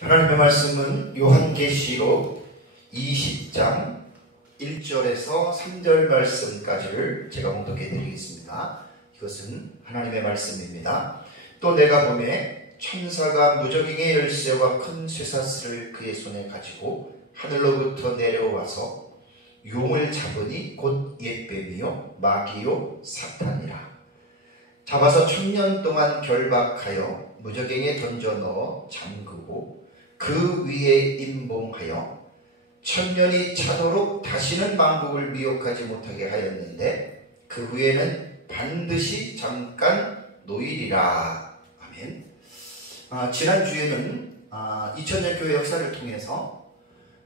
하나님의 말씀은 요한계시록 20장 1절에서 3절 말씀까지를 제가 봉독해 드리겠습니다. 이것은 하나님의 말씀입니다. 또 내가 보매 천사가 무저갱의 열쇠와 큰 쇠사슬을 그의 손에 가지고 하늘로부터 내려와서 용을 잡으니 곧 옛뱀이요 마귀요 사탄이라. 잡아서 1000년 동안 결박하여 무저갱에 던져 넣어 잠그고 그 위에 임봉하여 1000년이 차도록 다시는 만국을 미혹하지 못하게 하였는데 그 후에는 반드시 잠깐 노일이라. 아멘. 지난주에는 2000년 교회 역사를 통해서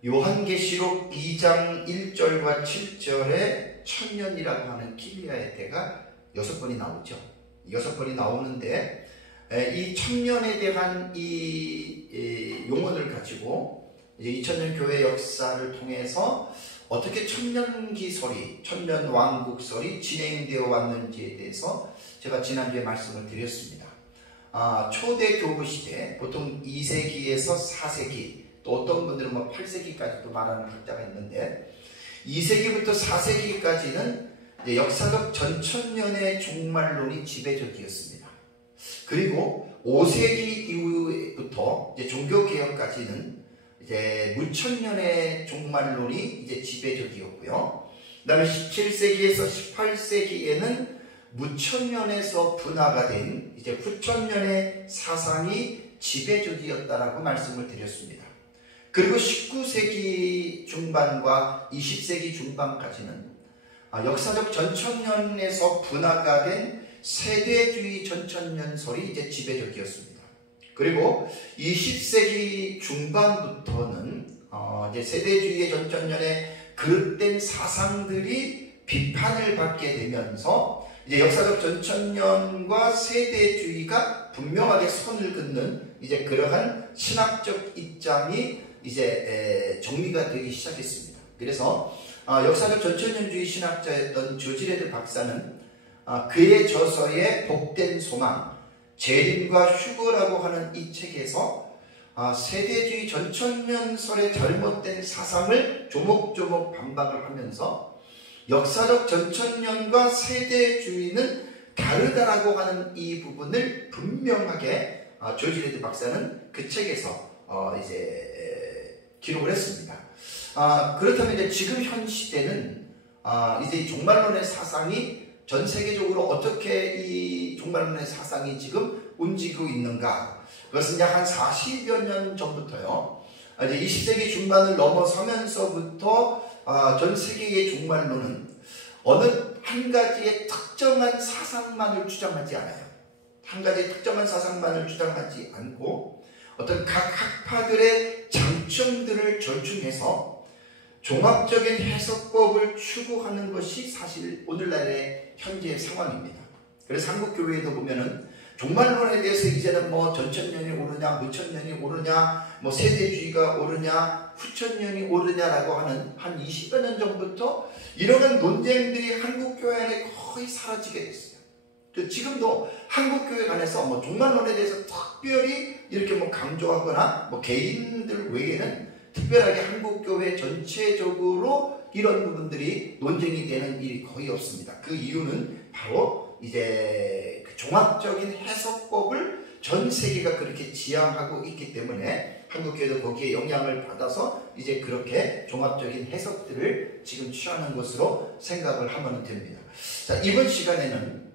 요한계시록 2장 1절과 7절에 1000년이라고 하는 기리아의 때가 6번이 나오죠. 6번이 나오는데 이 1000년에 대한 이 용어를 가지고 이제 2000년 교회 역사를 통해서 어떻게 천년기설이, 천년왕국설이 진행되어 왔는지에 대해서 제가 지난주에 말씀을 드렸습니다. 초대 교부 시대, 보통 2세기에서 4세기, 또 어떤 분들은 8세기까지도 말하는 학자가 있는데 2세기부터 4세기까지는 이제 역사적 전천년의 종말론이 지배적이었습니다. 그리고 5세기 이후부터 이제 종교개혁까지는 이제 무천년의 종말론이 이제 지배적이었고요. 그 다음에 17세기에서 18세기에는 무천년에서 분화가 된 이제 후천년의 사상이 지배적이었다라고 말씀을 드렸습니다. 그리고 19세기 중반과 20세기 중반까지는 역사적 전천년에서 분화가 된 세대주의 전천년설이 이제 지배적이었습니다. 그리고 20세기 중반부터는 이제 세대주의의 전천년에 그릇된 사상들이 비판을 받게 되면서 이제 역사적 전천년과 세대주의가 분명하게 선을 긋는 이제 그러한 신학적 입장이 이제 정리가 되기 시작했습니다. 그래서 역사적 전천년주의 신학자였던 조지레드 박사는 그의 저서의 복된 소망, 재림과 휴거라고 하는 이 책에서 세대주의 전천년설의 잘못된 사상을 조목조목 반박을 하면서 역사적 전천년과 세대주의는 다르다라고 하는 이 부분을 분명하게 조지레드 박사는 그 책에서 이제 기록을 했습니다. 그렇다면 이제 지금 현 시대는 이제 이 종말론의 사상이 전 세계적으로 어떻게 이 종말론의 사상이 지금 움직이고 있는가? 그것은 약 한 40여 년 전부터요. 이제 20세기 중반을 넘어서면서부터 전 세계의 종말론은 어느 한 가지의 특정한 사상만을 주장하지 않아요. 한 가지의 특정한 사상만을 주장하지 않고 어떤 각 학파들의 장점들을 절충해서 종합적인 해석법을 추구하는 것이 사실 오늘날의 현재의 상황입니다. 그래서 한국교회에도 보면은 종말론에 대해서 이제는 전천년이 오르냐, 무천년이 오르냐, 세대주의가 오르냐, 후천년이 오르냐라고 하는 한 20여 년 전부터 이러한 논쟁들이 한국교회 안에 거의 사라지게 됐어요. 지금도 한국교회 안에서 종말론에 대해서 특별히 이렇게 강조하거나 개인들 외에는 특별하게 한국교회 전체적으로 이런 부분들이 논쟁이 되는 일이 거의 없습니다. 그 이유는 바로 이제 그 종합적인 해석법을 전 세계가 그렇게 지향하고 있기 때문에 한국교회도 거기에 영향을 받아서 이제 그렇게 종합적인 해석들을 지금 취하는 것으로 생각을 하면 됩니다. 자, 이번 시간에는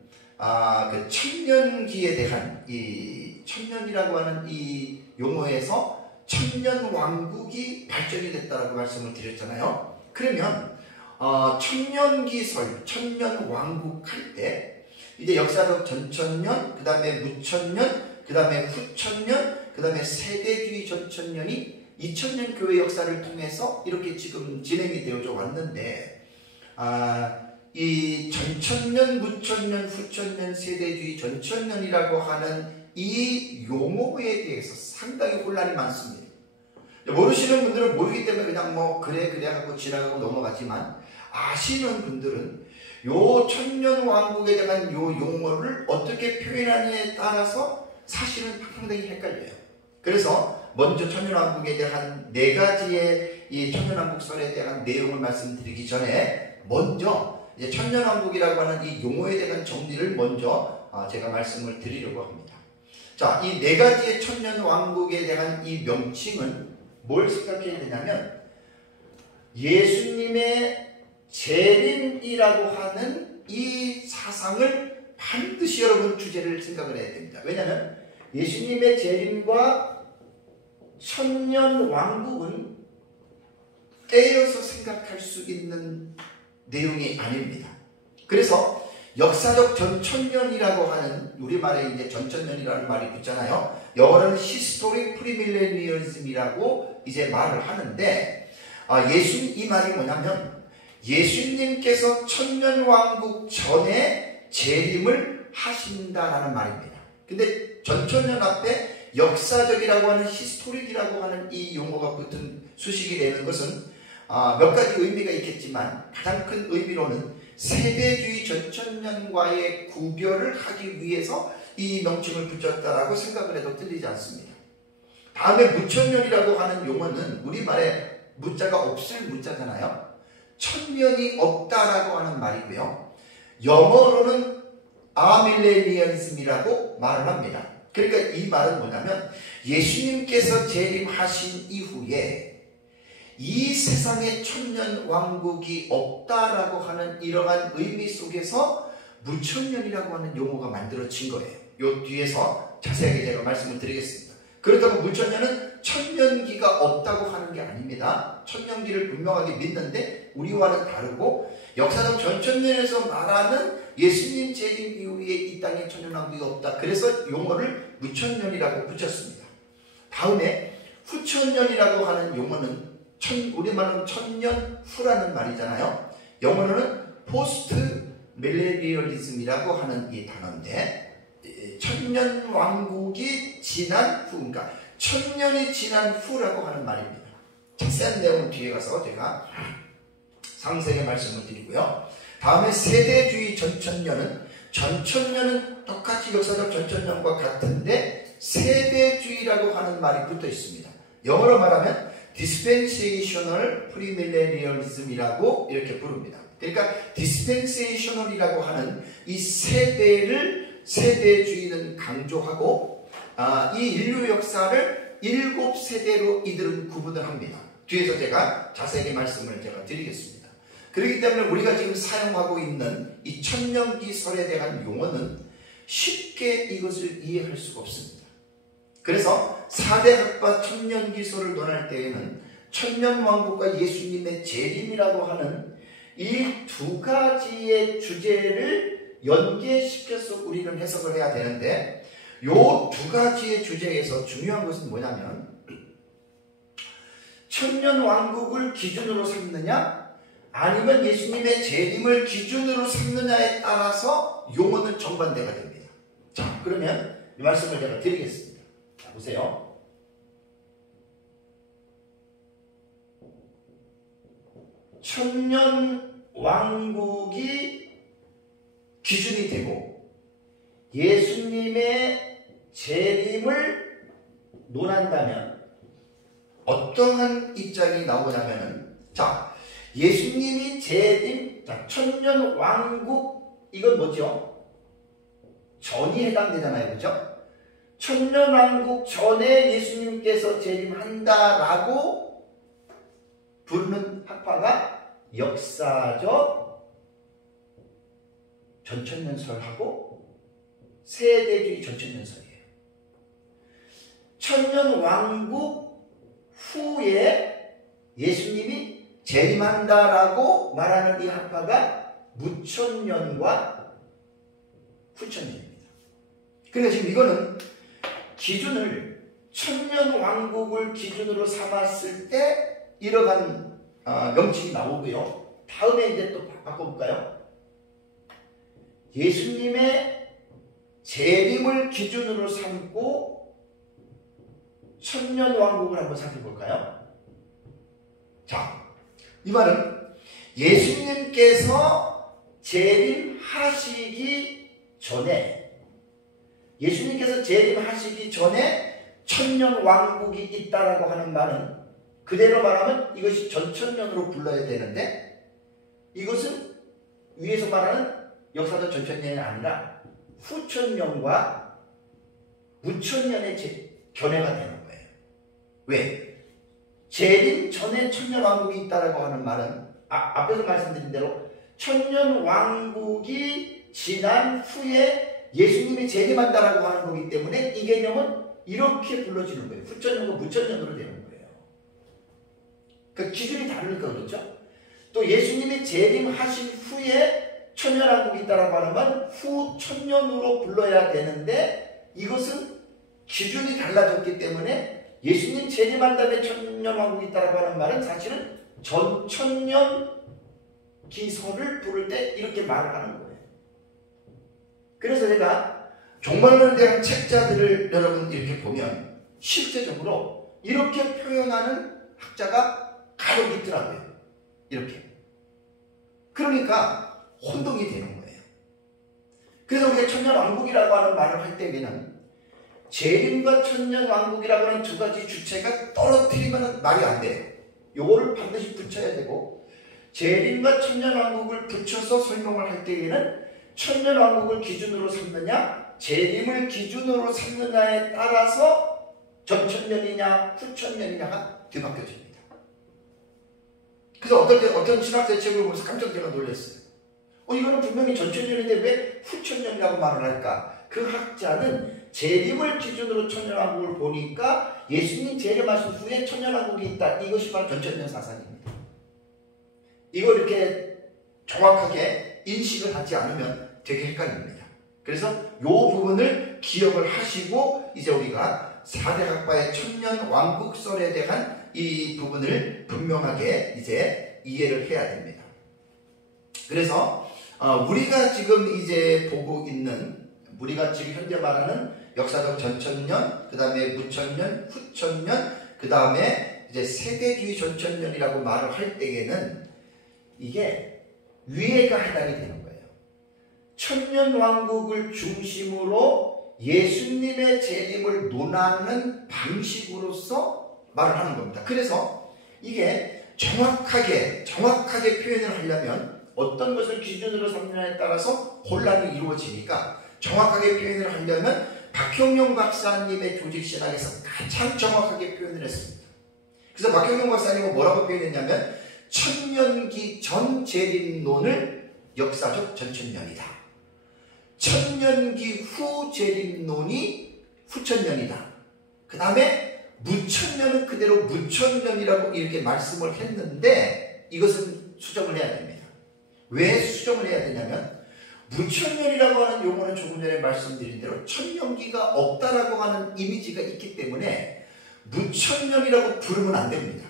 그 천년기에 대한 이 천년이라고 하는 이 용어에서 천년왕국이 발전이 됐다라고 말씀을 드렸잖아요. 그러면 천년기설, 천년왕국 할 때 이제 역사적 전천년, 그 다음에 무천년, 그 다음에 후천년, 그 다음에 세대주의 전천년이 2000년 교회 역사를 통해서 이렇게 지금 진행이 되어져 왔는데 이 전천년, 무천년, 후천년, 세대주의 전천년이라고 하는 이 용어에 대해서 상당히 혼란이 많습니다. 모르시는 분들은 모르기 때문에 그냥 그래 하고 지나가고 넘어가지만 아시는 분들은 요 천년왕국에 대한 요 용어를 어떻게 표현하느냐에 따라서 사실은 상당히 헷갈려요. 그래서 먼저 천년왕국에 대한 4가지의 이 천년왕국설에 대한 내용을 말씀드리기 전에 먼저 이제 천년왕국이라고 하는 이 용어에 대한 정리를 먼저 제가 말씀을 드리려고 합니다. 자, 이 4가지의 천년왕국에 대한 이 명칭은 뭘 생각해야 되냐면 예수님의 재림이라고 하는 이 사상을 반드시 여러분 주제를 생각을 해야 됩니다. 왜냐하면 예수님의 재림과 천년왕국은 떼어서 생각할 수 있는 내용이 아닙니다. 그래서 역사적 전천년이라고 하는, 우리말에 이제 전천년이라는 말이 붙잖아요. 영어로는 Historic Premillennialism이라고 이제 말을 하는데, 이 말이 뭐냐면 예수님께서 천년왕국 전에 재림을 하신다라는 말입니다. 근데 전천년 앞에 역사적이라고 하는 히스토릭이라고 하는 이 용어가 붙은 수식이 되는 것은 몇 가지 의미가 있겠지만 가장 큰 의미로는 세대주의 전천년과의 구별을 하기 위해서 이 명칭을 붙였다라고 생각을 해도 틀리지 않습니다. 다음에 무천년이라고 하는 용어는 우리말에 무자가 없을 무자잖아요. 천년이 없다라고 하는 말이고요. 영어로는 아밀레니언즘이라고 말을 합니다. 그러니까 이 말은 뭐냐면 예수님께서 재림하신 이후에 이 세상에 천년왕국이 없다라고 하는 이러한 의미 속에서 무천년이라고 하는 용어가 만들어진 거예요. 요 뒤에서 자세하게 제가 말씀을 드리겠습니다. 그렇다고 무천년은 천년기가 없다고 하는 게 아닙니다. 천년기를 분명하게 믿는데 우리와는 다르고 역사적 전천년에서 말하는 예수님 재림 이후에 이 땅에 천년왕국이 없다. 그래서 용어를 무천년이라고 붙였습니다. 다음에 후천년이라고 하는 용어는 우리말은 천년 후라는 말이잖아요. 영어로는 포스트 밀레니얼리즘이라고 하는 이 단어인데 천년왕국이 지난 후, 그러니까 천년이 지난 후라고 하는 말입니다. 자세한 내용은 뒤에 가서 제가 상세하게 말씀을 드리고요. 다음에 세대주의 전천년은 똑같이 역사적 전천년과 같은데 세대주의라고 하는 말이 붙어 있습니다. 영어로 말하면 dispensational premillennialism이라고 이렇게 부릅니다. 그러니까 dispensational이라고 하는 이 세대주의는 강조하고 이 인류 역사를 7세대로 이들은 구분을 합니다. 뒤에서 제가 자세하게 말씀을 제가 드리겠습니다. 그렇기 때문에 우리가 지금 사용하고 있는 이 천년기설에 대한 용어는 쉽게 이것을 이해할 수가 없습니다. 그래서 4대 학파 천년기설을 논할 때에는 천년왕국과 예수님의 재림이라고 하는 이 2가지의 주제를 연계시켜서 우리는 해석을 해야 되는데 이 2가지의 주제에서 중요한 것은 뭐냐면 천년왕국을 기준으로 삼느냐 아니면 예수님의 재림을 기준으로 삼느냐에 따라서 용어는 정반대가 됩니다. 자, 그러면 이 말씀을 제가 드리겠습니다. 자, 보세요. 천년왕국이 기준이 되고 예수님의 재림을 논한다면 어떠한 입장이 나오냐면은 자, 예수님이 재림, 자, 천년왕국 이건 뭐죠? 전이 해당되잖아요. 그죠? 천년왕국 전에 예수님께서 재림한다라고 부르는 학파가 역사적 전천년설하고 세대주의 전천년설이에요. 천년왕국 후에 예수님이 재림한다라고 말하는 이 학파가 무천년과 후천년입니다. 그러니까 지금 이거는 기준을 천년왕국을 기준으로 삼았을 때 이러한 명칭이 나오고요. 다음에 이제 또 바꿔볼까요? 예수님의 재림을 기준으로 삼고 천년왕국을 한번 살펴볼까요? 자, 이 말은 예수님께서 재림하시기 전에 천년 왕국이 있다라고 하는 말은 그대로 말하면 이것이 전천년으로 불러야 되는데 이것은 위에서 말하는 역사적 전천년이 아니라 후천년과 무천년의 견해가 되는 거예요. 왜? 재림 전에 천년 왕국이 있다라고 하는 말은 앞에서 말씀드린 대로 천년 왕국이 지난 후에 예수님이 재림한다라고 하는 거기 때문에 이 개념은 이렇게 불러지는 거예요. 후천년과 무천년으로 되는 거예요. 그 기준이 다르니까 그렇죠? 또 예수님이 재림하신 후에 천년 왕국이 있다라고 하는 건 후천년으로 불러야 되는데 이것은 기준이 달라졌기 때문에 예수님 재림한 다음에 천년 왕국이 있다라고 하는 말은 사실은 전천년 기서를 부를 때 이렇게 말을 하는 거예요. 그래서 제가 종말론에 대한 책자들을 여러분 이렇게 보면 실제적으로 이렇게 표현하는 학자가 간혹 있더라고요. 이렇게. 그러니까 혼동이 되는 거예요. 그래서 우리가 천년왕국이라고 하는 말을 할 때에는 재림과 천년왕국이라고 하는 두 가지 주체가 떨어뜨리면 말이 안 돼요. 요거를 반드시 붙여야 되고 재림과 천년왕국을 붙여서 설명을 할 때에는 천년왕국을 기준으로 삼느냐 재림을 기준으로 삼느냐에 따라서 전천년이냐 후천년이냐가 뒤바뀌어집니다. 그래서 어떤 신학자의 책을 보면서 깜짝 제가 놀랐어요. 이거는 분명히 전천년인데 왜 후천년이라고 말을 할까? 그 학자는 재림을 기준으로 천년왕국을 보니까 예수님 재림하신 후에 천년왕국이 있다. 이것이 바로 전천년 사상입니다. 이걸 이렇게 정확하게 인식을 하지 않으면 되게 헷갈립니다. 그래서 이 부분을 기억을 하시고 이제 우리가 4대 학파의 천년왕국설에 대한 이 부분을 분명하게 이제 이해를 해야 됩니다. 그래서 우리가 지금 이제 보고 있는 우리가 지금 현재 말하는 역사적 전천년, 그 다음에 무천년, 후천년, 그 다음에 이제 세대주의 전천년이라고 말을 할 때에는 이게 위에가 해당이 되는 거예요. 천년왕국을 중심으로 예수님의 재림을 논하는 방식으로서 말을 하는 겁니다. 그래서 이게 정확하게 표현을 하려면 어떤 것을 기준으로 삼느냐에 따라서 혼란이 이루어지니까 정확하게 표현을 하려면 박형룡 박사님의 조직신학에서 가장 정확하게 표현을 했습니다. 그래서 박형룡 박사님은 뭐라고 표현했냐면 천년기 전 재림론을 역사적 전천년이다. 천년기 후 재림론이 후천년이다. 그 다음에 무천년은 그대로 무천년이라고 이렇게 말씀을 했는데 이것은 수정을 해야 됩니다. 왜 수정을 해야 되냐면 무천년이라고 하는 용어는 조금 전에 말씀드린 대로 천년기가 없다라고 하는 이미지가 있기 때문에 무천년이라고 부르면 안 됩니다.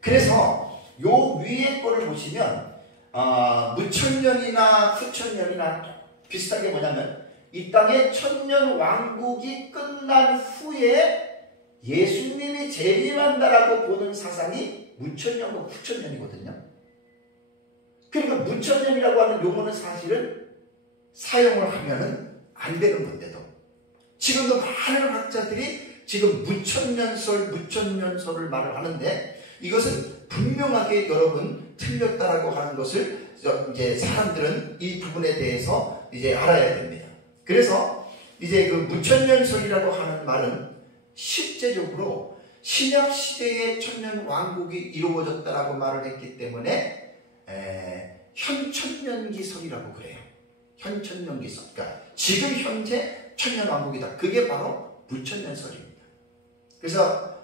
그래서 요 위에 거를 보시면 무천년이나 후천년이나 비슷하게 뭐냐면 이 땅에 천년 왕국이 끝난 후에 예수님이 재림한다라고 보는 사상이 무천년과 후천년이거든요. 그러니까 무천년이라고 하는 용어는 사실은 사용을 하면은 안 되는 건데도 지금도 많은 학자들이 지금 무천년설을 말을 하는데 이것은 분명하게 여러분 틀렸다라고 하는 것을 이제 사람들은 이 부분에 대해서 이제 알아야 됩니다. 그래서 이제 그 무천년설이라고 하는 말은 실제적으로 신약 시대의 천년 왕국이 이루어졌다라고 말을 했기 때문에 현천년기설이라고 그래요. 현천년기설. 그러니까 지금 현재 천년 왕국이다. 그게 바로 무천년설입니다. 그래서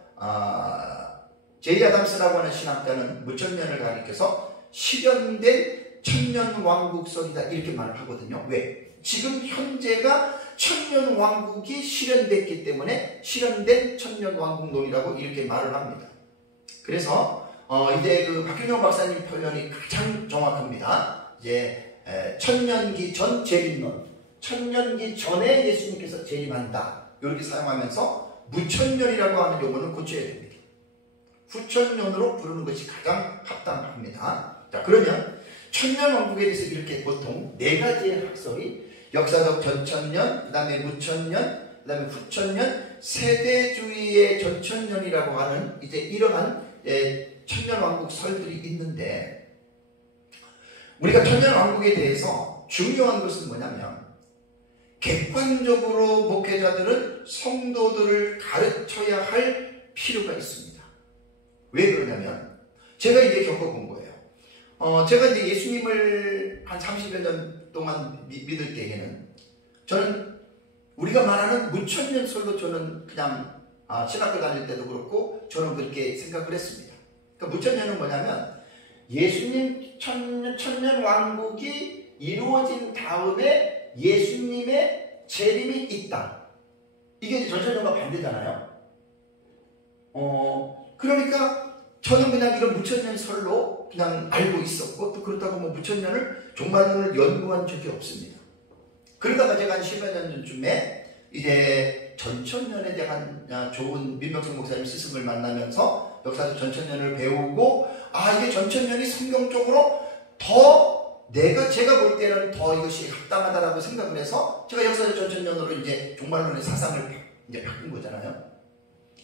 제이 아담스라고 하는 신학자는 무천년을 가리켜서 실현된 천년 왕국설이다 이렇게 말을 하거든요. 왜? 지금 현재가 천년 왕국이 실현됐기 때문에 실현된 천년 왕국론이라고 이렇게 말을 합니다. 그래서 이제 그 박균영 박사님 표현이 가장 정확합니다. 이제 천년기 전 재림론, 천년기 전에 예수님께서 재림한다 이렇게 사용하면서 무천년이라고 하는 용어는 고쳐야 됩니다. 후천년으로 부르는 것이 가장 합당합니다. 자, 그러면 천년왕국에 대해서 이렇게 보통 4가지의 학설이 역사적 전천년, 그 다음에 무천년, 그 다음에 후천년, 세대주의의 전천년이라고 하는 이제 이러한 천년왕국 설들이 있는데, 우리가 천년왕국에 대해서 중요한 것은 뭐냐면, 객관적으로 목회자들은 성도들을 가르쳐야 할 필요가 있습니다. 왜 그러냐면, 제가 이제 겪어본 거예요. 제가 이제 예수님을 한 30여 년 동안 믿을 때에는, 저는 우리가 말하는 무천년설로 저는 그냥 신학교 다닐 때도 그렇고 저는 그렇게 생각을 했습니다. 그러니까 무천년은 뭐냐면, 예수님 천년왕국이 이루어진 다음에 예수님의 재림이 있다. 이게 이제 전천년과 반대잖아요. 그러니까 저는 그냥 이런 무천년설로 그냥 알고 있었고, 또 그렇다고 뭐 무천년을 종말론을 연구한 적이 없습니다. 그러다가 제가 한 10여 년 전쯤에 이제 전천년에 대한 좋은 민병성 목사님 스승을 만나면서 역사적 전천년을 배우고, 이게 전천년이 성경적으로 더 제가 볼 때는 더 이것이 합당하다라고 생각을 해서 제가 역사적 전천년으로 이제 종말론의 사상을 이제 바꾼 거잖아요.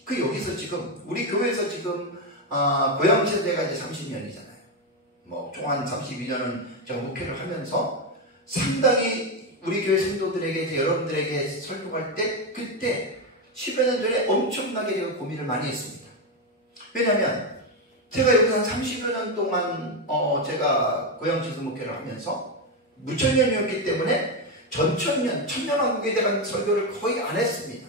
여기서 지금 우리 교회에서 지금 고향 세대가 이제 30년이잖아요. 뭐 총 한 32년은 제가 목회를 하면서 상당히 우리 교회 성도들에게 이제 여러분들에게 설교할 때 그때 10여 년 전에 엄청나게 제가 고민을 많이 했습니다. 왜냐하면 제가 여기서 한 30여 년 동안 제가 고향지수 목회를 하면서 무천년이었기 때문에 전천년, 천년왕국에 대한 설교를 거의 안 했습니다.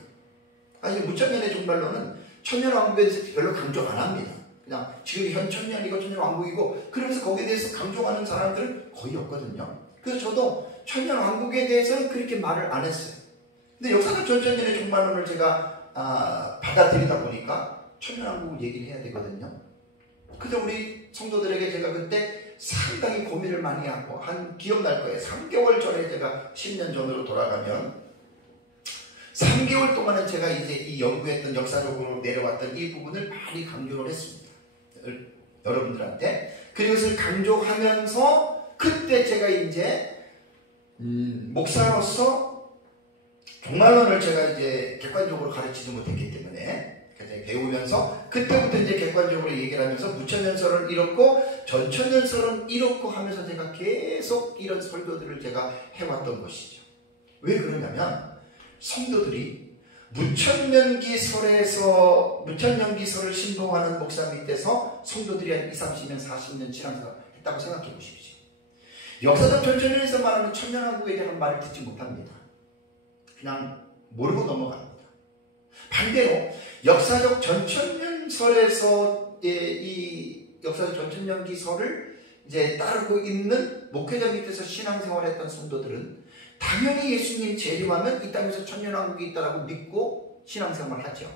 아니, 무천년의 종말론은 천년왕국에 대해서 별로 강조 안 합니다. 그냥 지금 현 천년이고 천년왕국이고 그러면서 거기에 대해서 강조하는 사람들은 거의 없거든요. 그래서 저도 천년왕국에 대해서는 그렇게 말을 안 했어요. 근데 역사적 전천년의 종말론을 제가 받아들이다 보니까 천년왕국을 얘기를 해야 되거든요. 그래서 우리 성도들에게 제가 그때 상당히 고민을 많이 하고, 기억날 거예요. 3개월 전에 제가 10년 전으로 돌아가면 3개월 동안은 제가 이제 이 연구했던 역사적으로 내려왔던 이 부분을 많이 강조를 했습니다. 여러분들한테. 그것을 강조하면서 그때 제가 이제 목사로서 종말론을 제가 이제 객관적으로 가르치지 못했기 때문에 배우면서 그때부터 이제 객관적으로 얘기를 하면서 무천년설은 이렇고 전천년설은 이렇고 하면서 제가 계속 이런 설교들을 제가 해왔던 것이죠. 왜 그러냐면 성도들이 무천년기설을 신봉하는 목사 밑에서 성도들이 한 20, 30년, 40년 신앙생활 했다고 생각해 보십시오. 역사적 전천년에서 말하는 천년왕국에 대한 말을 듣지 못합니다. 그냥 모르고 넘어갑니다. 반대로 역사적 전천년설에서 이 역사적 전천년기설을 이제 따르고 있는 목회자 밑에서 신앙생활했던 성도들은 당연히 예수님 재림하면 이 땅에서 천년왕국이 있다라고 믿고 신앙생활을 하죠.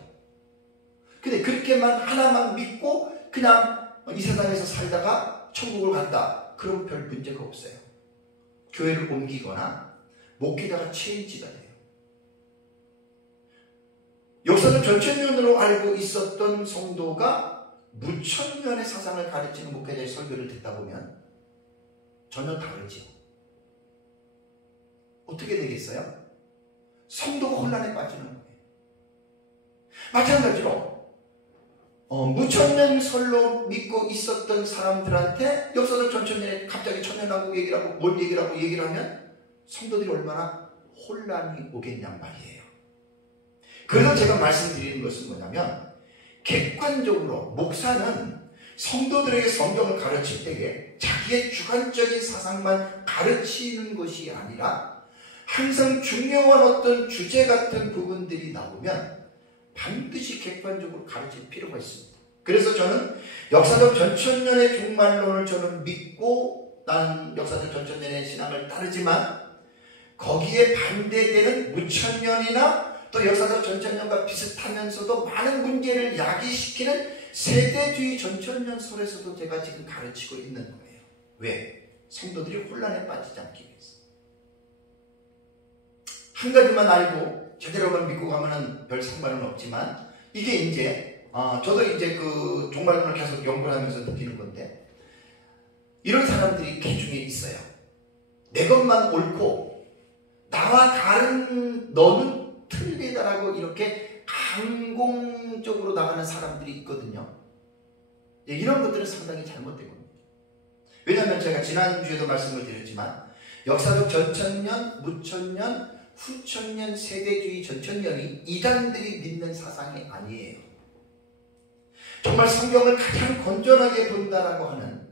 근데 그렇게만 하나만 믿고 그냥 이 세상에서 살다가 천국을 간다. 그럼 별 문제가 없어요. 교회를 옮기거나 목회자가 체인지가 돼요. 역사적 전천년으로 알고 있었던 성도가 무천년의 사상을 가르치는 목회자의 설교를 듣다 보면 전혀 다르죠. 어떻게 되겠어요? 성도가 혼란에 빠지는 거예요. 마찬가지로 무천년 설로 믿고 있었던 사람들한테 역사적 전천년에 갑자기 천년왕국 얘기를 하고 뭘 얘기를 하면 성도들이 얼마나 혼란이 오겠냔 말이에요. 그래서 제가 말씀드리는 것은 뭐냐면 객관적으로 목사는 성도들에게 성경을 가르칠 때에 자기의 주관적인 사상만 가르치는 것이 아니라 항상 중요한 어떤 주제 같은 부분들이 나오면 반드시 객관적으로 가르칠 필요가 있습니다. 그래서 저는 역사적 전천년의 종말론을 저는 믿고 나는 역사적 전천년의 신앙을 따르지만 거기에 반대되는 무천년이나 또 역사적 전천년과 비슷하면서도 많은 문제를 야기시키는 세대주의 전천년설에서도 제가 지금 가르치고 있는 거예요. 왜? 성도들이 혼란에 빠지지 않기 위해서. 한 가지만 알고 제대로만 믿고 가면은 별 상관은 없지만 이게 이제 저도 이제 그 종말론을 계속 연구를 하면서 느끼는 건데 이런 사람들이 개중에 있어요. 내 것만 옳고 나와 다른 너는 틀리다라고 이렇게 항공적으로 나가는 사람들이 있거든요. 이런 것들은 상당히 잘못된 겁니다. 왜냐하면 제가 지난주에도 말씀을 드렸지만 역사적 전천년, 무천년, 후천년, 세대주의 전천년이 이단들이 믿는 사상이 아니에요. 정말 성경을 가장 건전하게 본다라고 하는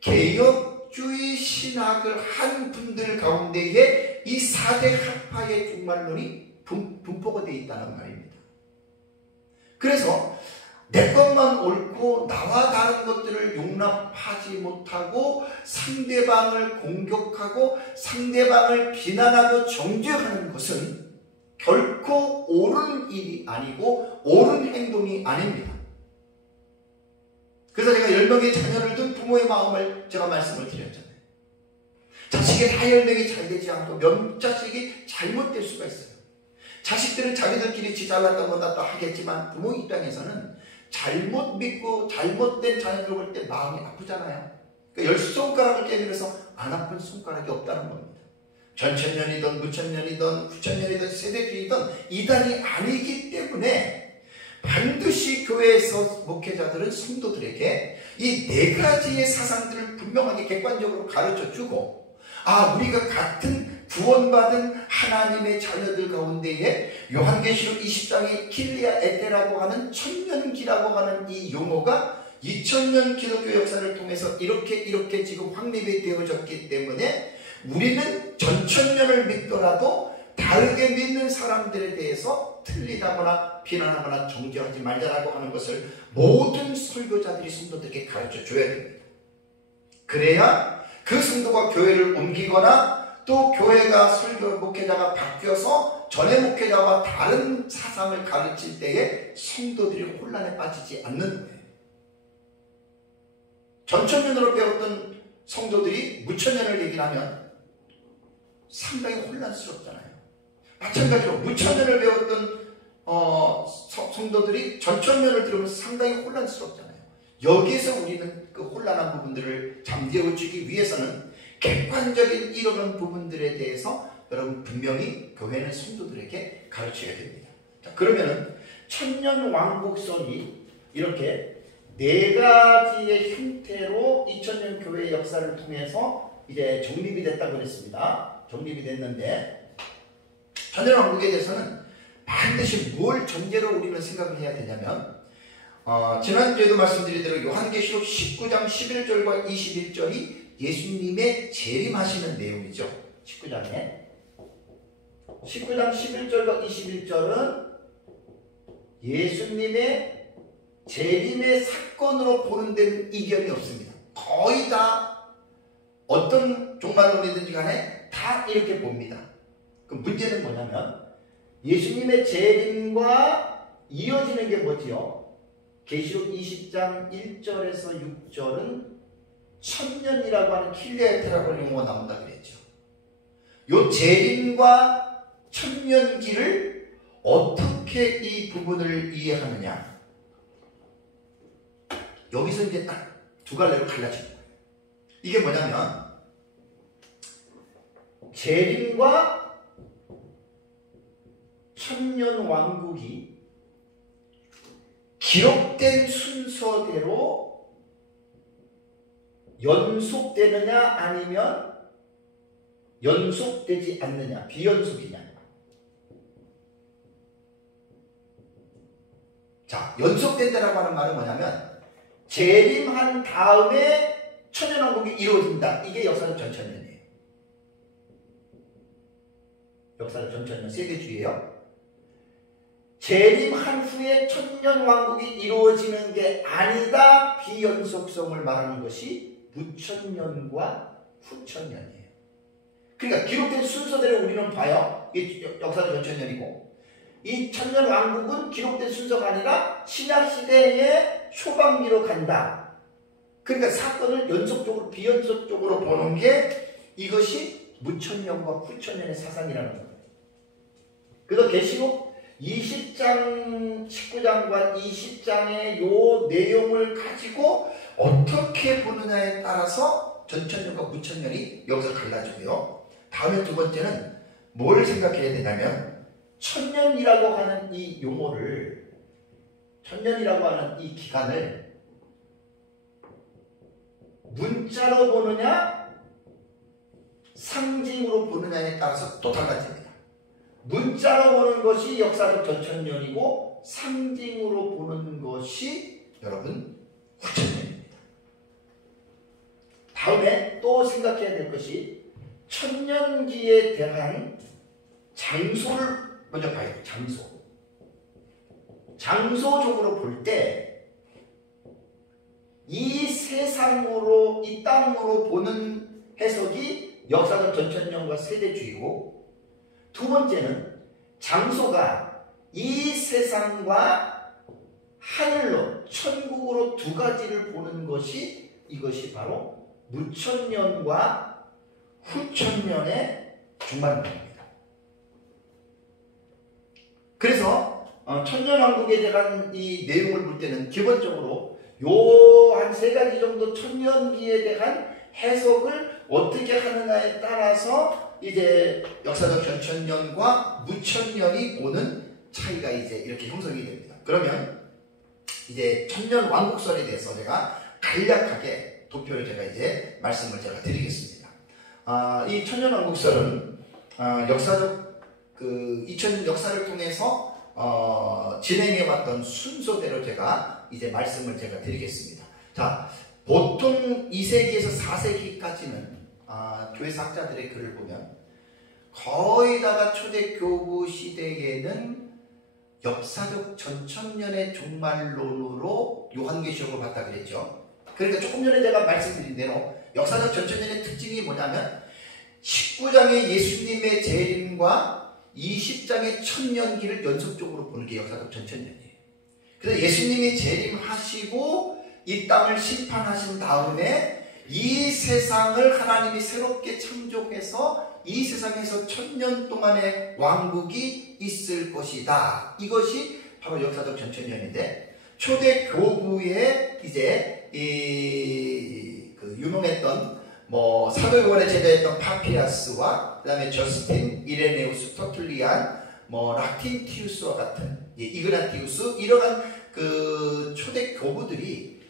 개혁주의 신학을 한 분들 가운데에 이 4대 학파의 종말론이 분포가 되어 있다는 말입니다. 그래서 내 것만 옳고 나와 다른 것들을 용납하지 못하고 상대방을 공격하고 상대방을 비난하고 정죄하는 것은 결코 옳은 일이 아니고 옳은 행동이 아닙니다. 그래서 제가 10명의 자녀를 둔 부모의 마음을 제가 말씀을 드렸잖아요. 자식의 다 10명이 잘 되지 않고 몇 자식이 잘못될 수가 있어요. 자식들은 자기들끼리 지 잘났던 거다 또 하겠지만 부모 입장에서는 잘못 믿고 잘못된 자녀들 볼 때 마음이 아프잖아요. 그러니까 10손가락을 깨밀어서 안 아픈 손가락이 없다는 겁니다. 전천년이든 무천년이든 후천년이든 세대주의든 이단이 아니기 때문에 반드시 교회에서 목회자들은 성도들에게 이 4가지의 사상들을 분명하게 객관적으로 가르쳐주고 우리가 같은 구원받은 하나님의 자녀들 가운데에 요한계시록 20장의 킬리아 에테라고 하는 천년기라고 하는 이 용어가 2000년 기독교 역사를 통해서 이렇게 지금 확립이 되어졌기 때문에 우리는 전천년을 믿더라도 다르게 믿는 사람들에 대해서 틀리다거나 비난하거나 정죄하지 말자라고 하는 것을 모든 설교자들이 성도들에게 가르쳐 줘야 됩니다. 그래야 그 성도가 교회를 옮기거나 또 교회가 설교 목회자가 바뀌어서 전에 목회자와 다른 사상을 가르칠 때에 성도들이 혼란에 빠지지 않는 거예요. 전천년으로 배웠던 성도들이 무천년을 얘기를 하면 상당히 혼란스럽잖아요. 마찬가지로 무천년을 배웠던 성도들이 전천년을 들으면서 상당히 혼란스럽잖아요. 여기에서 우리는 그 혼란한 부분들을 잠재워주기 위해서는 객관적인 이런 부분들에 대해서 여러분 분명히 교회는 성도들에게 가르쳐야 됩니다. 자, 그러면은 천년왕국선이 이렇게 4가지의 형태로 2000년 교회의 역사를 통해서 이제 정립이 됐다고 그랬습니다. 정립이 됐는데 천년왕국에 대해서는 반드시 뭘 전제로 우리는 생각을 해야 되냐면 지난주에도 말씀드린 대로 요한계시록 19장 11절과 21절이 예수님의 재림하시는 내용이죠. 19장 11절과 21절은 예수님의 재림의 사건으로 보는 데는 이견이 없습니다. 거의 다 어떤 종말론이든지 간에 다 이렇게 봅니다. 그 문제는 뭐냐면 예수님의 재림과 이어지는 게 뭐지요? 계시록 20장 1절에서 6절은 천년이라고 하는 킬리아테라고 하는 용어가 나온다 그랬죠. 요 재림과 천년기를 어떻게 이 부분을 이해하느냐? 여기서 이제 딱 2갈래로 갈라지는 거예요. 이게 뭐냐면 재림과 천년왕국이 기록된 순서대로 연속되느냐 아니면 연속되지 않느냐, 비연속이냐. 자, 연속된다라고 하는 말은 뭐냐면 재림한 다음에 천년왕국이 이루어진다. 이게 역사적 전천년이에요. 역사적 전천년 세대주의예요. 재림한 후에 천년왕국이 이루어지는 게 아니다. 비연속성을 말하는 것이 무천년과 후천년이에요. 그러니까 기록된 순서대로 우리는 봐요. 이 역사적 전천년이고 이 천년왕국은 기록된 순서가 아니라 신약시대의 초반기로 간다. 그러니까 사건을 연속적으로 비연속적으로 보는 게 이것이 무천년과 후천년의 사상이라는 거예요. 그래서 계시록 20장 19장과 20장의 요 내용을 가지고 어떻게 보느냐에 따라서 전천년과 무천년이 여기서 갈라지고요. 다음에 2번째는 뭘 생각해야 되냐면 천년이라고 하는 이 용어를, 천년이라고 하는 이 기간을 문자로 보느냐 상징으로 보느냐에 따라서 또 달라집니다. 문자로 보는 것이 역사적 전천년이고 상징으로 보는 것이 여러분 후천년입니다. 다음에 또 생각해야 될 것이 천년기에 대한 장소를 먼저 봐야 돼요. 장소적으로 볼 때 이 세상으로, 이 땅으로 보는 해석이 역사적 전천년과 세대주의고, 두 번째는 장소가 이 세상과 하늘로, 천국으로 두 가지를 보는 것이, 이것이 바로 무천년과 후천년의 중반부입니다. 그래서 천년왕국에 대한 이 내용을 볼 때는 기본적으로 요 한 세 가지 정도 천년기에 대한 해석을 어떻게 하느냐에 따라서 이제 역사적 전천년과 무천년이 보는 차이가 이제 이렇게 형성이 됩니다. 그러면 이제 천년왕국설에 대해서 제가 간략하게 도표를 제가 이제 말씀을 제가 드리겠습니다. 이 천년왕국설은 역사적 2000년 역사를 통해서 진행해왔던 순서대로 제가 이제 말씀을 제가 드리겠습니다. 자, 보통 2세기에서 4세기까지는 교회사 학자들의 글을 보면 거의 다가 초대교부 시대에는 역사적 전천년의 종말론으로 요한계시록을 봤다 그랬죠. 그러니까 조금 전에 제가 말씀드린 대로 역사적 전천년의 특징이 뭐냐면 19장의 예수님의 재림과 20장의 천년기를 연속적으로 보는 게 역사적 전천년이에요. 그래서 예수님이 재림하시고 이 땅을 심판하신 다음에 이 세상을 하나님이 새롭게 창조해서 이 세상에서 천년 동안의 왕국이 있을 것이다. 이것이 바로 역사적 전천년인데, 초대 교부의 이제 그 유명했던 사도 요한의 제자였던 파피라스와 그다음에 저스틴, 이레네우스, 터툴리안, 락틴티우스와 같은 이그나티우스, 이러한 그 초대 교부들이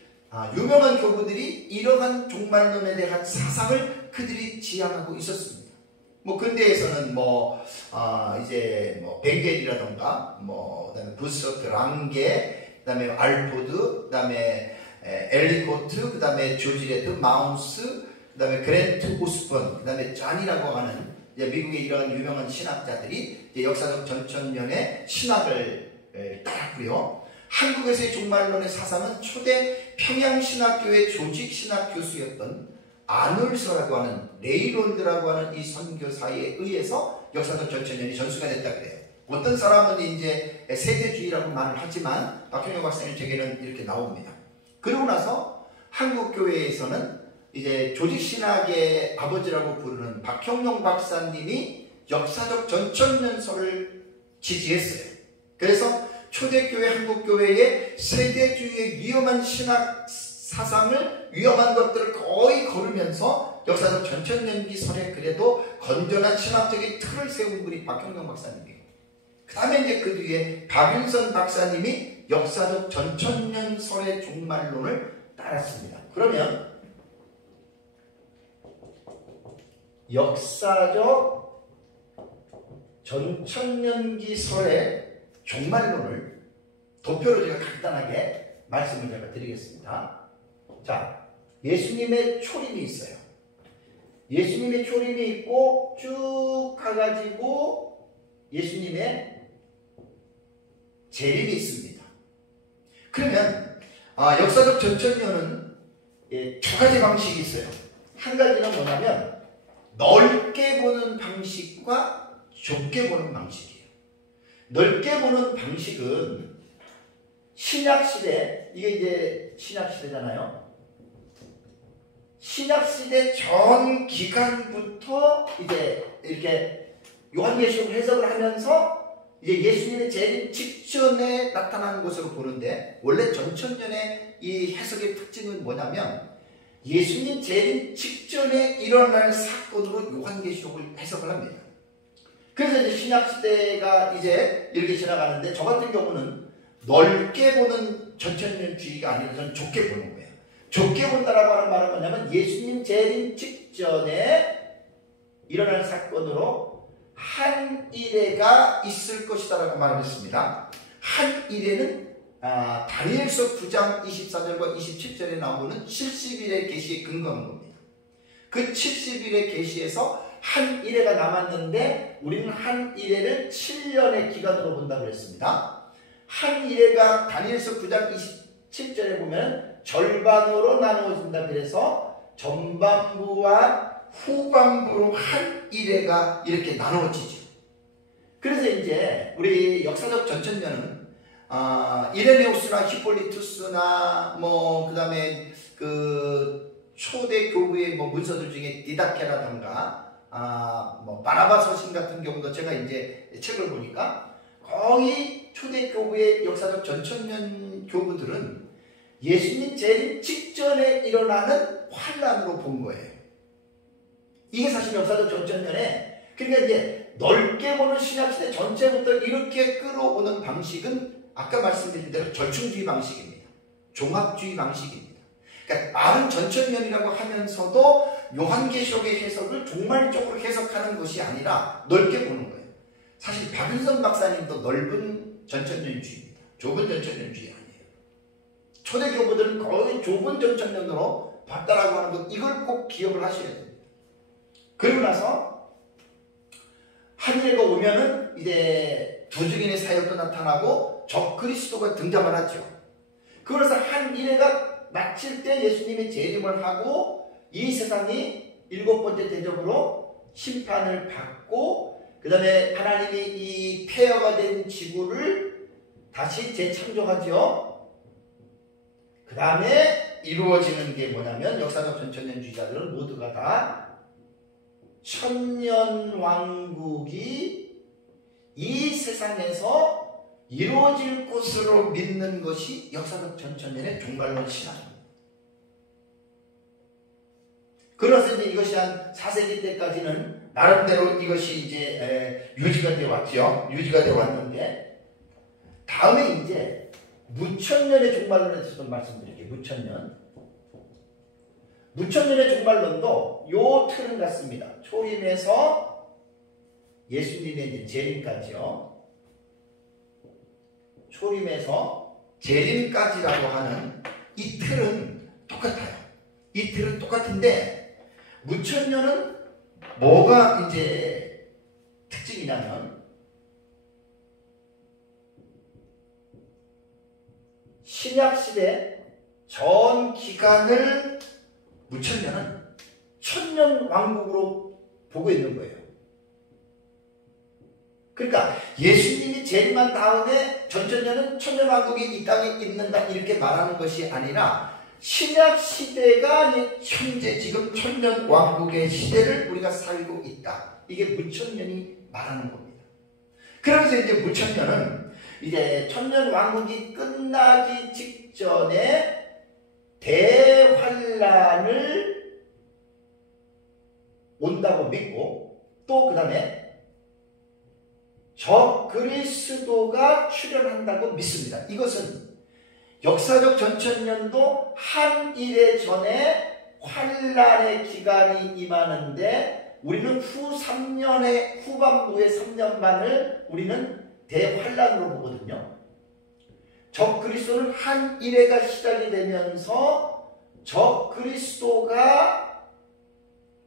유명한 교부들이 이러한 종말론에 대한 사상을 그들이 지향하고 있었습니다. 근대에서는 이제 벵겔이라던가 그다음에 부서트, 랑게, 그다음에 알포드, 그다음에 엘리코트, 그다음에 조지레트, 마운스, 그다음에 그랜트 오스번, 그다음에 잔이라고 하는 미국의 이러한 유명한 신학자들이 역사적 전천년의 신학을 따랐고요. 한국에서의 종말론의 사상은 초대 평양신학교의 조직신학 교수였던 아놀서라고 하는 레이론드라고 하는 이 선교사에 의해서 역사적 전천년이 전수가 됐다 그래요. 어떤 사람은 이제 세대주의라고 말을 하지만 박형영 박사님 책에는 이렇게 나옵니다. 그러고 나서 한국교회에서는 이제 조직신학의 아버지라고 부르는 박형영 박사님이 역사적 전천년설을 지지했어요. 그래서 초대교회 한국교회의 세대주의의 위험한 신학 사상을, 위험한 것들을 거의 거르면서 역사적 전천년기 설에 그래도 건전한 신학적인 틀을 세운 분이 박형영 박사님이에요. 그 다음에 이제 그 뒤에 박윤선 박사님이 역사적 전천년설의 종말론을 따랐습니다. 그러면 역사적 전천년기 설의 종말론을 도표로 제가 간단하게 말씀을 제가 드리겠습니다. 자, 예수님의 초림이 있어요. 예수님의 초림이 있고 쭉 가가지고 예수님의 재림이 있습니다. 그러면 역사적 전천년은 두 가지 방식이 있어요. 한 가지는 뭐냐면 넓게 보는 방식과 좁게 보는 방식이에요. 넓게 보는 방식은 신약시대, 이게 이제 신약시대잖아요. 신약시대 전 기간부터 이제 이렇게 요한계시록 해석을 하면서 이제 예수님의 재림 직전에 나타나는 것으로 보는데, 원래 전천년의 이 해석의 특징은 뭐냐면 예수님 재림 직전에 일어날 사건으로 요한계시록을 해석을 합니다. 그래서 이제 신약시대가 이제 이렇게 지나가는데 저 같은 경우는 넓게 보는 전천년주의가 아니라 저는 좁게 보는 거예요. 좁게 본다라고 하는 말은 뭐냐면 예수님 재림 직전에 일어날 사건으로 한 일회가 있을 것이다라고 말을 했습니다. 한 일회는 다니엘서 9장 24절과 27절에 나오는 70일의 계시에 근거한 겁니다. 그 70일의 계시에서 한 일회가 남았는데 우리는 한 일회를 7년의 기간으로 본다고 했습니다. 한 일회가 다니엘서 9장 27절에 보면 절반으로 나누어진다 그래서 전반부와 후반부로 한 일회가 이렇게 나누어지죠. 그래서 이제 우리 역사적 전천년은 이레네우스나 히폴리투스나 그 다음에 그 초대 교부의 문서들 중에 디다케라든가 바나바 서신 같은 경우도 제가 이제 책을 보니까 거의 초대 교부의 역사적 전천년 교부들은 예수님 재림 직전에 일어나는 환란으로 본 거예요. 이게 사실 역사적 전천년에, 그러니까 이제 넓게 보는 신약시대 전체부터 이렇게 끌어오는 방식은 아까 말씀드린 대로 절충주의 방식입니다. 종합주의 방식입니다. 그러니까 말은 전천년이라고 하면서도 요한계시록의 해석을 종말적으로 해석하는 것이 아니라 넓게 보는 거예요. 사실 박윤선 박사님도 넓은 전천년주의입니다. 좁은 전천년주의 아니에요. 초대 교부들은 거의 좁은 전천년으로 봤다라고 하는 것, 이걸 꼭 기억을 하셔야 됩니다. 그리고 나서 한일가 오면은 이제 두 증인의 사역도 나타나고 적그리스도가 등장을 하죠. 그래서 한 일회가 마칠 때 예수님이 재림을 하고 이 세상이 7번째 대접으로 심판을 받고 그 다음에 하나님이 이 폐허가 된 지구를 다시 재창조하죠. 그 다음에 이루어지는 게 뭐냐면 역사적 전천년주의자들은 모두가 다 천년왕국이 이 세상에서 이루어질 것으로 믿는 것이 역사적 전천년의 종말론 신앙입니다. 그래서 이제 이것이 한 4세기 때까지는 나름대로 이것이 이제 유지가 되어 왔죠. 유지가 되어 왔는데, 다음에 이제 무천년의 종말론에 대해서 말씀드릴게요. 무천년의 종말론도 요 틀은 같습니다. 초림에서 예수님의 이제 재림까지요. 초림에서 재림까지라고 하는 이 틀은 똑같아요. 이 틀은 똑같은데 무천년은 뭐가 이제 특징이냐면 신약시대 전 기간을 무천년은 천년왕국으로 보고 있는 거예요. 그러니까 예수님이 재림한 다음에 전천년은 천년왕국이 이 땅에 있는다 이렇게 말하는 것이 아니라 신약시대가 현재 지금 천년왕국의 시대를 우리가 살고 있다. 이게 무천년이 말하는 겁니다. 그러면서 이제 무천년은 이제 천년왕국이 끝나기 직전에 대환란을 온다고 믿고 또 그 다음에 적그리스도가 출현한다고 믿습니다. 이것은 역사적 전천년도 한 일회 전에 환란의 기간이 임하는데 우리는 후 3년의 후반부의 3년만을 우리는 대환란으로 보거든요. 적그리스도는 한 일회가 시작이 되면서 적그리스도가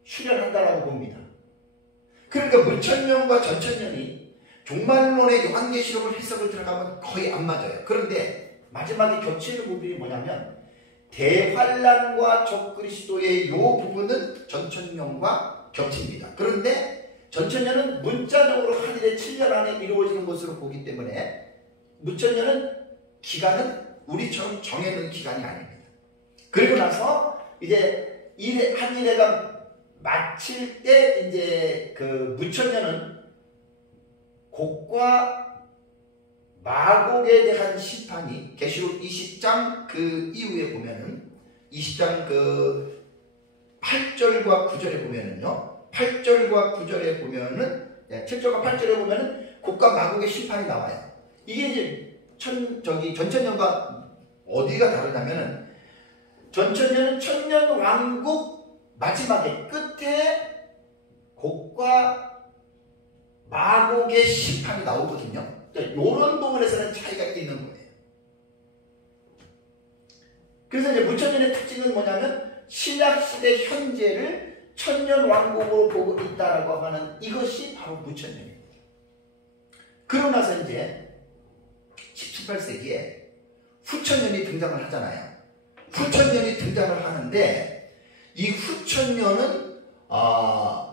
출현한다라고 봅니다. 그러니까 무천년과 전천년이 종말론의 요한계시록을 해석을 들어가면 거의 안 맞아요. 그런데 마지막에 겹치는 부분이 뭐냐면 대환란과 적그리스도의 요 부분은 전천년과 겹칩니다. 그런데 전천년은 문자적으로 한 일에 7년 안에 이루어지는 것으로 보기 때문에 무천년은 기간은 우리처럼 정해놓은 기간이 아닙니다. 그리고 나서 이제 한 일회가 마칠 때 이제 그 무천년은 곡과 마곡에 대한 심판이 계시록 20장 그 이후에 보면은 20장 그 8절과 9절에 보면은요. 8절과 9절에 보면은 7절과 8절에 보면은 곡과 마곡의 심판이 나와요. 이게 이제 전천년과 어디가 다르냐면은 전천년은 천년왕국 마지막에 끝에 곡과 마곡의 심판이 나오거든요. 이런 부분에서는 차이가 있는 거예요. 그래서 이제 무천년의 특징은 뭐냐면 신약시대 현재를 천년왕국으로 보고 있다라고 하는 이것이 바로 무천년입니다. 그러고 나서 이제 18세기에 후천년이 등장을 하잖아요. 후천년이 등장을 하는데 이 후천년은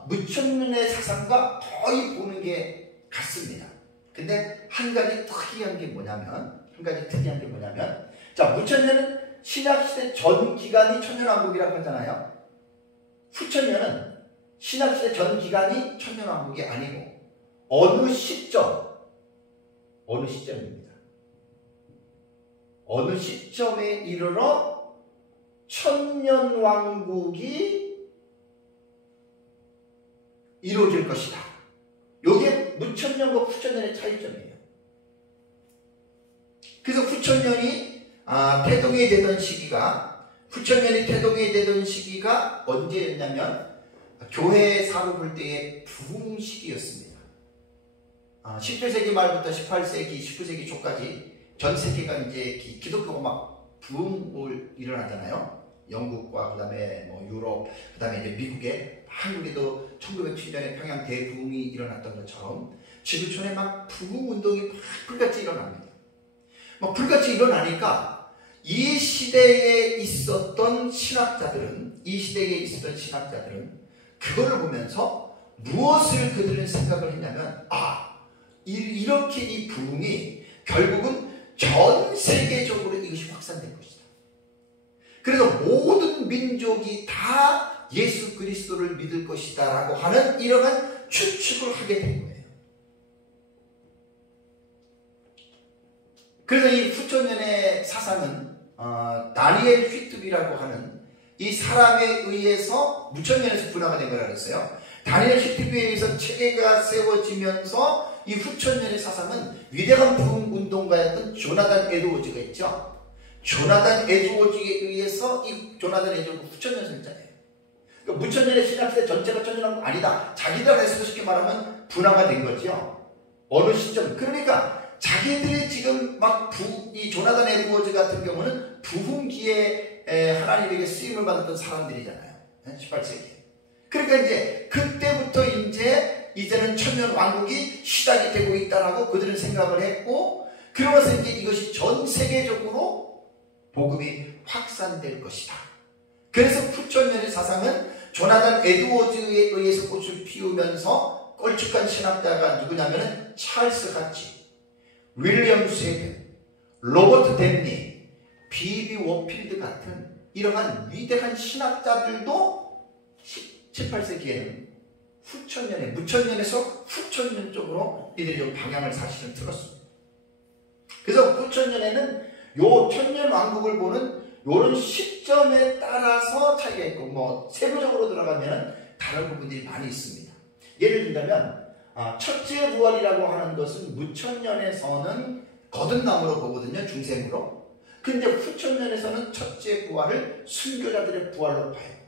무천년의 사상과 거의 보는 게 같습니다. 근데 한 가지 특이한 게 뭐냐면 자, 무천년은 신약시대 전 기간이 천년왕국이라고 하잖아요. 후천년은 신약시대 전 기간이 천년왕국이 아니고 어느 시점입니다. 어느 시점에 이르러 천년왕국이 이루어질 것이다. 이게 무천년과 후천년의 차이점이에요. 그래서 후천년이 태동이 되던 시기가 언제였냐면 교회 사로 볼 때의 부흥 시기였습니다. 17세기 말부터 18세기, 19세기 초까지 전 세계가 이제 기독교가 막 부흥을 일어나잖아요. 영국과 그다음에 뭐 유럽, 그다음에 이제 미국에, 한국에도 1907년에 평양 대부흥이 일어났던 것처럼 지구촌에 막 부흥 운동이 막 불같이 일어납니다. 막 불같이 일어나니까 이 시대에 있었던 신학자들은 그거를 보면서 무엇을 그들은 생각을 했냐면 이렇게 이 부흥이 결국은 전 세계적으로 이것이 확산된 것이다. 그래서 모든 민족이 다 예수 그리스도를 믿을 것이다 라고 하는 이러한 추측을 하게 된 거예요. 그래서 이 후천년의 사상은 다니엘 휘트비라고 하는 이 사람에 의해서 무천년에서 분화가 된 거라고 했어요. 다니엘 휘트비에 의해서 체계가 세워지면서 이 후천년의 사상은 위대한 부흥 운동가였던 조나단 에드워즈가 있죠. 조나단 에드워즈에 의해서 이 조나단 에드워즈가 후천년 설자예요. 그러니까 무천년의 신약시대 전체가 천년왕국 아니다. 자기들 안에서 쉽게 말하면 분화가 된 거죠. 어느 시점. 그러니까 자기들이 지금 이 조나단 에드워즈 같은 경우는 부흥기에 하나님에게 쓰임을 받았던 사람들이잖아요. 18세기. 그러니까 이제 그때부터 이제는 천년 왕국이 시작이 되고 있다라고 그들은 생각을 했고, 그러면서 이제 이것이 전 세계적으로 복음이 확산될 것이다. 그래서 후천년의 사상은 조나단 에드워즈에 의해서 꽃을 피우면서 껄쭉한 신학자가 누구냐면은 찰스 하치, 윌리엄 스웨덴, 로버트 댐니, 비비 워필드 같은 이러한 위대한 신학자들도 18세기에는 무천년에서 후천년 쪽으로 이들이 좀 방향을 사실은 틀었습니다. 그래서 후천년에는 요 천년 왕국을 보는 요런 시점에 따라서 차이가 있고, 뭐 세부적으로 들어가면 다른 부분들이 많이 있습니다. 예를 들자면 첫째 부활이라고 하는 것은 무천년에서는 거듭남으로 보거든요. 중생으로. 근데 후천년에서는 첫째 부활을 순교자들의 부활로 봐요.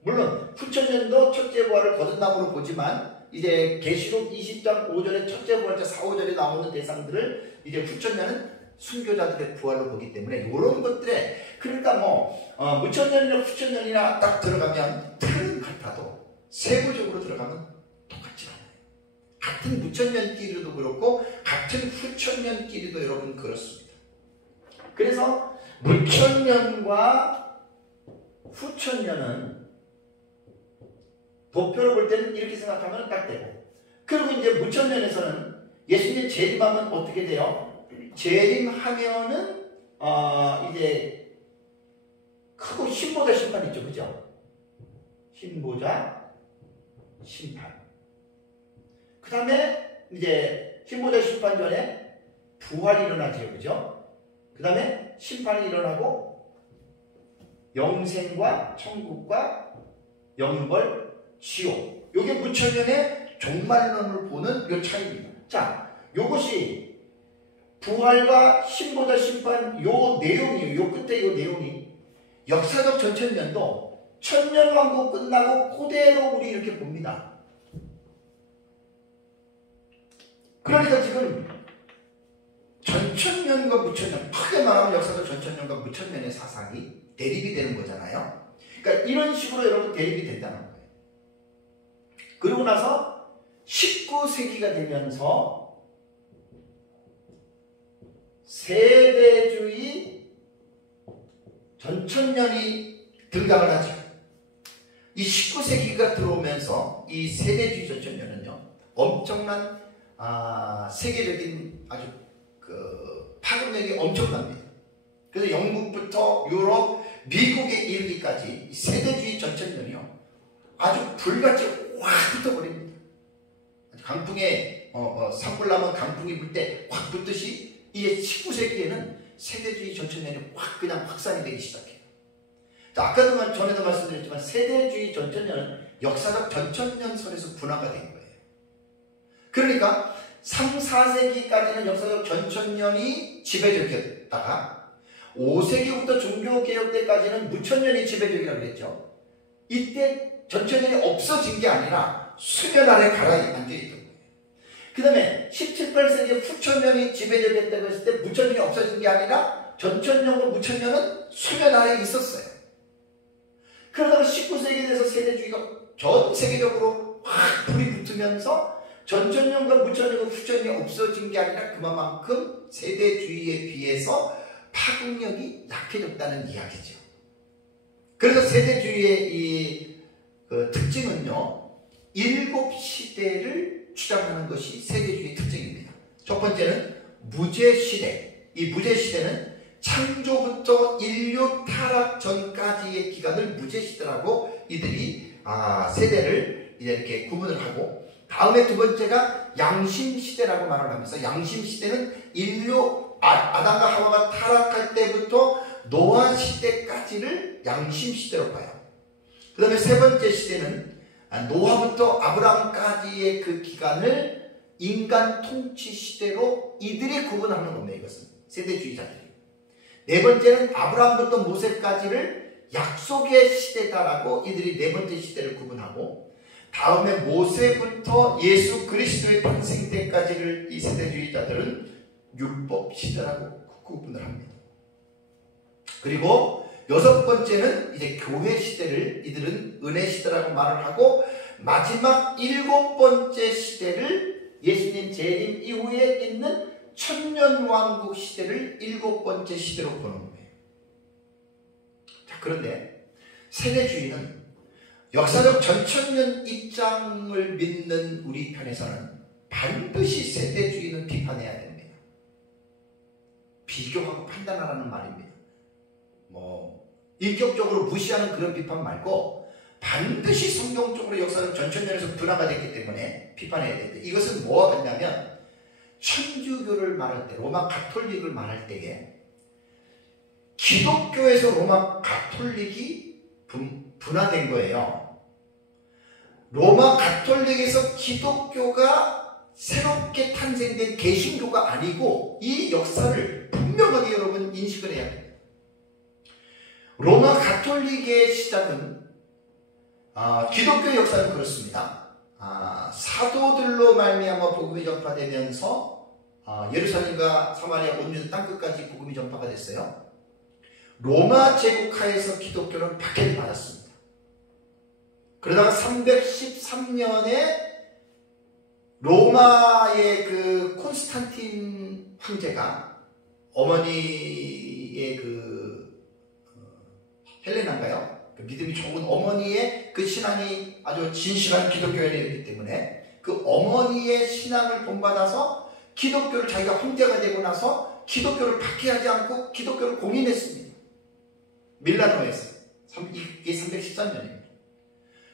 물론 후천년도 첫째 부활을 거듭남으로 보지만 이제 계시록 20장 5절에 첫째 부활자 4, 5절에 나오는 대상들을 이제 후천년은 순교자들의 부활로 보기 때문에 이런 것들에, 그러니까 무천년이나 후천년이나 딱 들어가면 틀은 같아도 세부적으로 들어가면 똑같지 않아요. 같은 무천년끼리도 그렇고 같은 후천년끼리도 여러분 그렇습니다. 그래서 무천년과 후천년은 도표로 볼 때는 이렇게 생각하면 딱 되고, 그리고 이제 무천년에서는 예수님의 재림하면 어떻게 돼요? 재림하면은 이제 크고 흰보자 심판 있죠, 그죠? 흰보자 심판. 그 다음에 이제 흰보자 심판 전에 부활이 일어나죠, 그죠? 그 다음에 심판이 일어나고 영생과 천국과 영벌, 지옥. 요게 무천년의 종말론을 보는 요 차이입니다. 자, 요것이 부활과 신보다 심판 요 내용이에요. 요 끝에 요 내용이 역사적 전천년도 천년왕국 끝나고 그대로 우리 이렇게 봅니다. 그러니까 지금 전천년과 무천년, 크게 말하면 역사적 전천년과 무천년의 사상이 대립이 되는 거잖아요. 그러니까 이런 식으로 여러분 대립이 된다는 거예요. 그러고 나서 19세기가 되면서 세대주의 전천년이 등장을 하죠. 이 19세기가 들어오면서 이 세대주의 전천년은요, 엄청난 세계적인 아주 파급력이 엄청납니다. 그래서 영국부터 유럽, 미국에 이르기까지 이 세대주의 전천년이요, 아주 불같이 확 붙어버립니다. 강풍에 산불 나면 강풍이 불 때 확 붙듯이 이제 19세기에는 세대주의 전천년이 확 그냥 확산이 되기 시작해요. 아까도 전에도 말씀드렸지만 세대주의 전천년은 역사적 전천년설에서 분화가 된 거예요. 그러니까 3, 4세기까지는 역사적 전천년이 지배적이었다가 5세기부터 종교개혁 때까지는 무천년이 지배적이라고 그랬죠. 이때 전천년이 없어진 게 아니라 수면 아래 가라앉아 있던 거예요. 그 다음에 17, 18세기에 후천년이 지배적이었다고 했을 때 무천년이 없어진 게 아니라 전천년과 무천년은 수면 아래에 있었어요. 그러다가 19세기에 대해서 세대주의가 전 세계적으로 확 불이 붙으면서 전천년과 무천년과 후천년이 없어진 게 아니라 그만큼 세대주의에 비해서 파급력이 약해졌다는 이야기죠. 그래서 세대주의의 이 특징은요, 7시대를 주장하는 것이 세대주의의 특징입니다. 첫 번째는 무제시대. 이 무제시대는 창조부터 인류 타락 전까지의 기간을 무제시대라고 이들이 세대를 이렇게 구분을 하고, 다음에 두 번째가 양심시대라고 말을 하면서, 양심시대는 인류 아담과 하와가 타락할 때부터 노아 시대까지를 양심시대로 봐요. 그 다음에 세 번째 시대는 노아부터 아브라함까지의 그 기간을 인간 통치 시대로 이들이 구분하는 겁니다. 이것은 세대주의자들이. 네 번째는 아브라함부터 모세까지를 약속의 시대다라고 이들이 네 번째 시대를 구분하고, 다음에 모세부터 예수 그리스도의 탄생 때까지를 이 세대주의자들은 율법 시대라고 구분을 합니다. 그리고 여섯 번째는 이제 교회 시대를 이들은 은혜 시대라고 말을 하고, 마지막 일곱 번째 시대를 예수님 재림 이후에 있는 천년왕국 시대를 일곱 번째 시대로 보는 거예요. 자, 그런데 세대주의는 역사적 전천년 입장을 믿는 우리 편에서는 반드시 세대주의는 비판해야 됩니다. 비교하고 판단하라는 말입니다. 인격적으로 무시하는 그런 비판 말고 반드시 성경적으로 역사적 전천년에서 분화가 됐기 때문에 비판해야 됩니다. 이것은 뭐가 같냐면, 천주교를 말할 때, 로마 가톨릭을 말할 때에 기독교에서 로마 가톨릭이 분화된 거예요. 로마 가톨릭에서 기독교가 새롭게 탄생된 개신교가 아니고, 이 역사를 분명하게 여러분 인식을 해야 됩니다. 로마 가톨릭의 시작은 기독교 역사는 그렇습니다. 사도들로 말미암아 복음이 전파되면서 예루살렘과 사마리아 온 땅끝까지 복음이 전파가 됐어요. 로마 제국하에서 기독교는 박해를 받았습니다. 그러다가 313년에 로마의 그 콘스탄틴 황제가 어머니의 헬레나인가요? 믿음이 좋은 어머니의 그 신앙이 아주 진실한 기독교인이기 때문에 그 어머니의 신앙을 본받아서 기독교를 자기가 황제가 되고 나서 기독교를 박해하지 않고 기독교를 공인했습니다. 밀라노에서. 이게 313년입니다.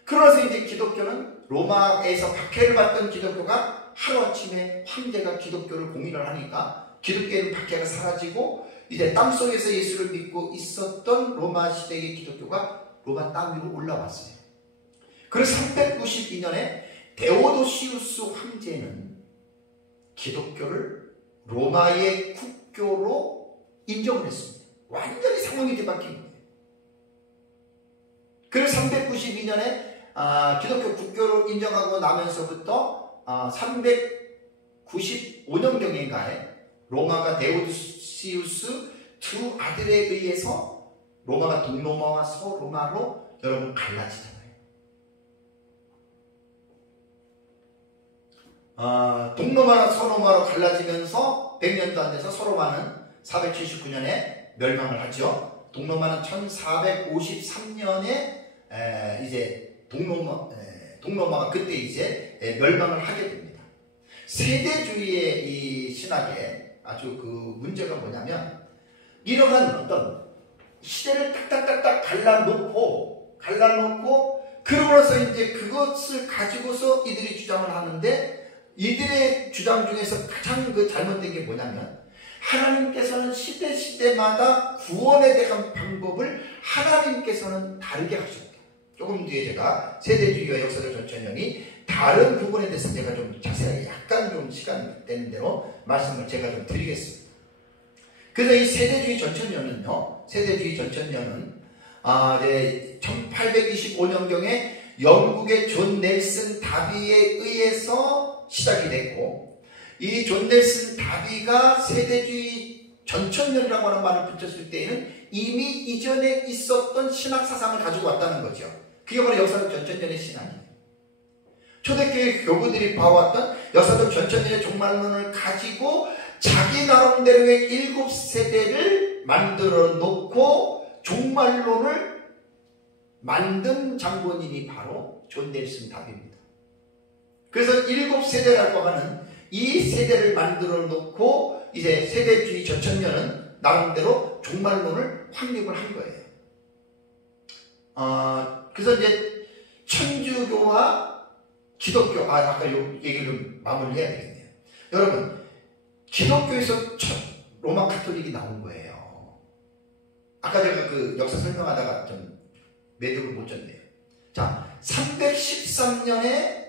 그러면서 이제 기독교는 로마에서 박해를 받던 기독교가 하루아침에 황제가 기독교를 공인을 하니까 기독교의 박해가 사라지고, 이제 땅속에서 예수를 믿고 있었던 로마 시대의 기독교가 로마 땅 위로 올라왔어요. 그래서 392년에 데오도시우스 황제는 기독교를 로마의 국교로 인정을 했습니다. 완전히 상황이 뒤바뀐 거예요. 그리고 392년에 기독교 국교로 인정하고 나면서부터 395년경인가에 로마가 데오도시우스 두 아들에 의해서 로마가 동로마와 서로마로 여러분 갈라지잖아요. 동로마와 서로마로 갈라지면서 100년도 안 돼서 서로마는 479년에 멸망을 하죠. 동로마는 1453년에 이제 동로마가 그때 이제 멸망을 하게 됩니다. 세대주의의 이 신학에 아주 그 문제가 뭐냐면 이러한 어떤 시대를 딱딱딱딱 갈라놓고 그러고서 이제 그것을 가지고서 이들이 주장을 하는데 이들의 주장 중에서 가장 그 잘못된 게 뭐냐면 하나님께서는 시대마다 구원에 대한 방법을 하나님께서는 다르게 하셨다. 조금 뒤에 제가 세대주의와 역사적 전천년이 다른 부분에 대해서 제가 좀 자세하게 약간 좀 시간 되는 대로 말씀을 제가 좀 드리겠습니다. 그래서 이 세대주의 전천년은 1825년경에 영국의 존 넬슨 다비에 의해서 시작이 됐고, 이 존 넬슨 다비가 세대주의 전천년이라고 하는 말을 붙였을 때에는 이미 이전에 있었던 신학 사상을 가지고 왔다는 거죠. 그게 바로 역사적 전천년의 신앙이에요. 초대교회 교부들이 봐왔던 역사적 전천년의 종말론을 가지고 자기 나름대로의 7세대를 만들어 놓고 종말론을 만든 장본인이 바로 존 넬슨 다비입니다. 그래서 7세대라고 하는 이 세대를 만들어 놓고 이제 세대주의 전천년은 나름대로 종말론을 확립을 한 거예요. 그래서 이제 천주교와 기독교, 아까 요 얘기를 좀 마무리해야 되겠네요. 여러분, 기독교에서 첫 로마 카톨릭이 나온 거예요. 아까 제가 그 역사 설명하다가 좀 매듭을 못 졌네요. 자, 313년에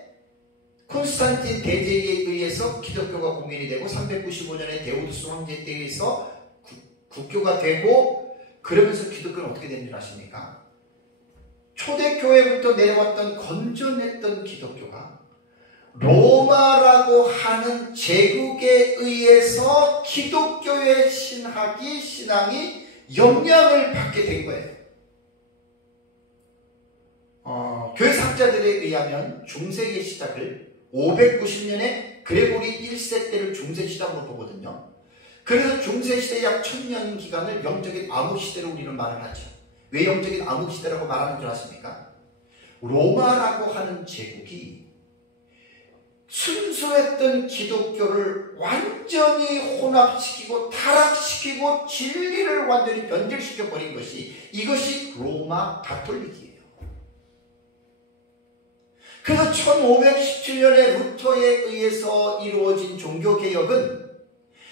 콘스탄틴 대제에 의해서 기독교가 공인이 되고 395년에 데오도스 황제에 의해서 국교가 되고, 그러면서 기독교는 어떻게 된 줄 아십니까? 초대교회부터 내려왔던 건전했던 기독교가 로마라고 하는 제국에 의해서 기독교의 신앙이 영향을 받게 된 거예요. 교회학자들에 의하면 중세의 시작을 590년에 그레고리 1세 때를 중세 시작으로 보거든요. 그래서 중세 시대 약 1000년 기간을 영적인 암흑 시대로 우리는 말을 하죠. 왜 영적인 암흑 시대라고 말하는 줄 아십니까? 로마라고 하는 제국이 순수했던 기독교를 완전히 혼합시키고 타락시키고 진리를 완전히 변질시켜 버린 것이, 이것이 로마 가톨릭이에요. 그래서 1517년에 루터에 의해서 이루어진 종교개혁은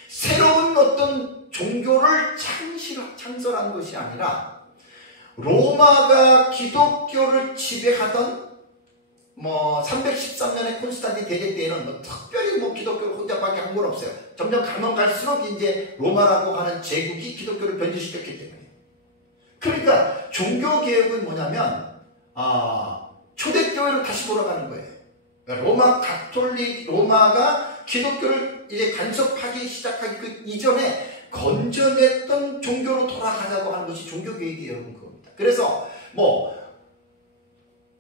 새로운 어떤 종교를 창설한 것이 아니라 로마가 기독교를 지배하던 313년에 콘스탄틴 대제 때에는 특별히 기독교를 혼자밖에 한 건 없어요. 점점 가면 갈수록 이제 로마라고 하는 제국이 기독교를 변질시켰기 때문에. 그러니까 종교개혁은 뭐냐면 초대교회로 다시 돌아가는 거예요. 그러니까 로마가 기독교를 이제 간섭하기 시작하기 그 이전에 건전했던 종교로 돌아가자고 하는 것이 종교개혁이 여러분 그겁니다. 그래서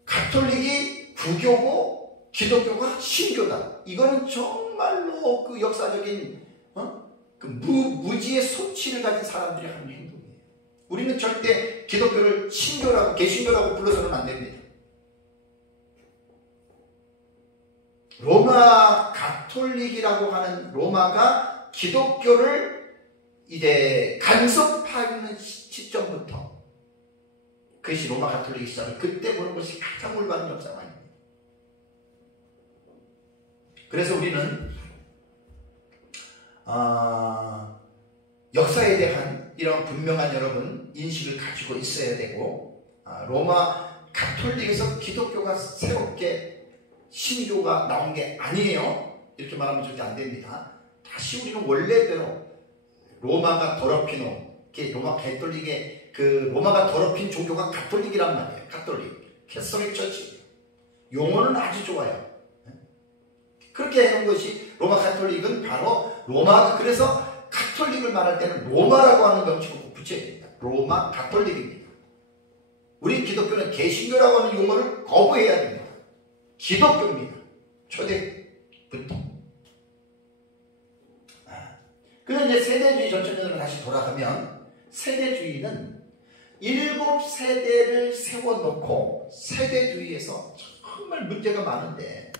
가톨릭이 구교고 기독교가 신교다. 이거는 정말로 그 역사적인 그 무지의 소치를 가진 사람들이 하는 행동이에요. 우리는 절대 기독교를 신교라고 개신교라고 불러서는 안 됩니다. 로마 가톨릭이라고 하는 로마가 기독교를 이제 간섭하는 시점부터, 그것이 로마 가톨릭이 시작을 그때 보는 것이 가장 올바른 역사가 아닙니다. 그래서 우리는 역사에 대한 이런 분명한 여러분 인식을 가지고 있어야 되고, 로마 가톨릭에서 기독교가 새롭게 신조가 나온 게 아니에요. 이렇게 말하면 절대 안 됩니다. 다시 우리는 원래대로 로마가 더럽힌 로마 가톨릭의 로마가 더럽힌 종교가 가톨릭이란 말이에요. 가톨릭, 캐서릭 처치. 용어는 아주 좋아요. 그렇게 해놓은 것이 로마 가톨릭은 바로 로마가, 그래서 가톨릭을 말할 때는 로마라고 하는 명칭을 꼭 붙여야 됩니다. 로마 가톨릭입니다. 우리 기독교는 개신교라고 하는 용어를 거부해야 됩니다. 기독교입니다. 초대부터. 그래서 이제 세대주의 전천년으로 다시 돌아가면, 세대주의는 7세대를 세워놓고, 세대주의에서 정말 문제가 많은데,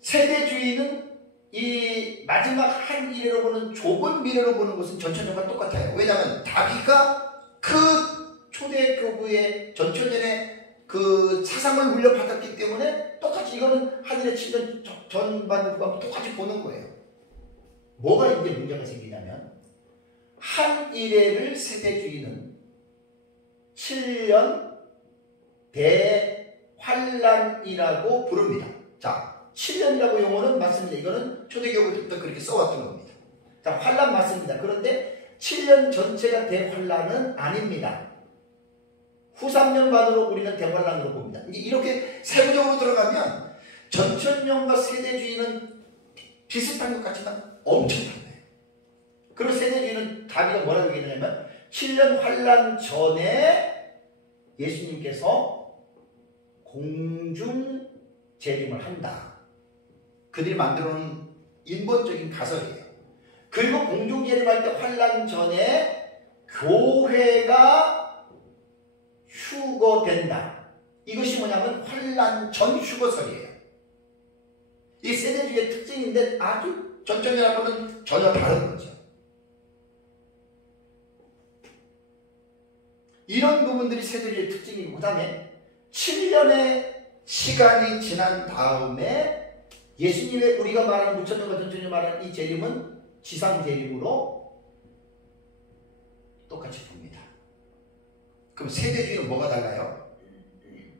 세대주의는 이 마지막 한 일회로 보는, 좁은 미래로 보는 것은 전천년과 똑같아요. 왜냐하면 다비가 그 초대교부의 전천년의 그 사상을 물려받았기 때문에 똑같이, 이거는 하늘의 7년 전반 후반 똑같이 보는 거예요. 뭐가 이제 문제가 생기냐면, 한 일회를 세대주의는 7년 대환란이라고 부릅니다. 자, 7년이라고 용어는 맞습니다. 이거는 초대교부부터 그렇게 써왔던 겁니다. 자, 환란 맞습니다. 그런데 7년 전체가 대환란은 아닙니다. 후 3년반으로 우리는 대환란으로 봅니다. 이렇게 세부적으로 들어가면 전천년과 세대주의는 비슷한 것 같지만 엄청 달라요. 그리고 세대주의는 다비가 뭐라고 얘기하냐면, 7년 환란 전에 예수님께서 공중 재림을 한다. 그들이 만들어 놓은 인본적인 가설이에요. 그리고 공중 재림할 때 환란 전에 교회가 휴거된다. 이것이 뭐냐면 환란 전 휴거설이에요. 이 세대주의의 특징인데 아주 전천년하고는 전혀 다른 거죠. 이런 부분들이 세대주의의 특징이고, 그 다음에 7년의 시간이 지난 다음에 예수님의 우리가 말하는 무천년과 전천년 말하는 이 재림은 지상 재림으로 똑같이 봅니다. 그럼 세대주의는 뭐가 달라요?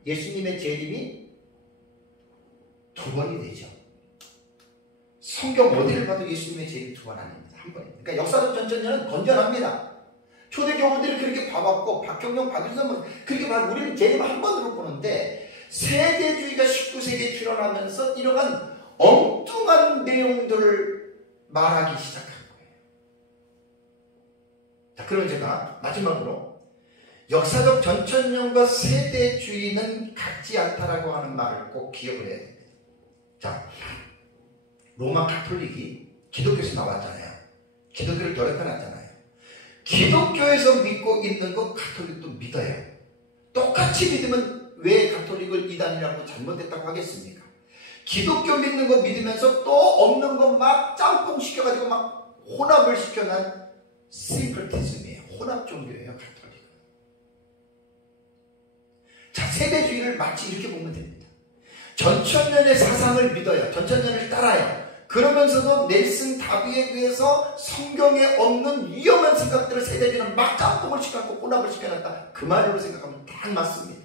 예수님의 재림이 두 번이 되죠. 성경 어디를 봐도 예수님의 재림 두 번 아닙니다. 한 번입니다. 그러니까 역사적 전천년은 건전합니다. 초대교우들이 그렇게 봐왔고, 박경영, 박윤선 그렇게 봐도 우리는 재림 한 번으로 보는데, 세대주의가 19세기에 출현하면서 이러한 엉뚱한 내용들을 말하기 시작한 거예요. 자, 그럼 제가 마지막으로 역사적 전천년과 세대주의는 같지 않다라고 하는 말을 꼭 기억을 해야 됩니다. 자, 로마 가톨릭이 기독교에서 나왔잖아요. 기독교를 덜어펴놨잖아요. 기독교에서 믿고 있는 거 가톨릭도 믿어요. 똑같이 믿으면 왜 가톨릭을 이단이라고 잘못했다고 하겠습니까? 기독교 믿는 거 믿으면서 또 없는 거 막 짬뽕 시켜가지고 막 혼합을 시켜난 심플티즘이에요. 혼합 종교예요, 가톨릭은. 자, 세대주의를 마치 이렇게 보면 됩니다. 전천년의 사상을 믿어요. 전천년을 따라요. 그러면서도 넬슨 다비에 의해서 성경에 없는 위험한 생각들을 세대주의는 막 짬뽕을 시켜갖고 혼합을 시켜놨다. 그 말로 생각하면 딱 맞습니다.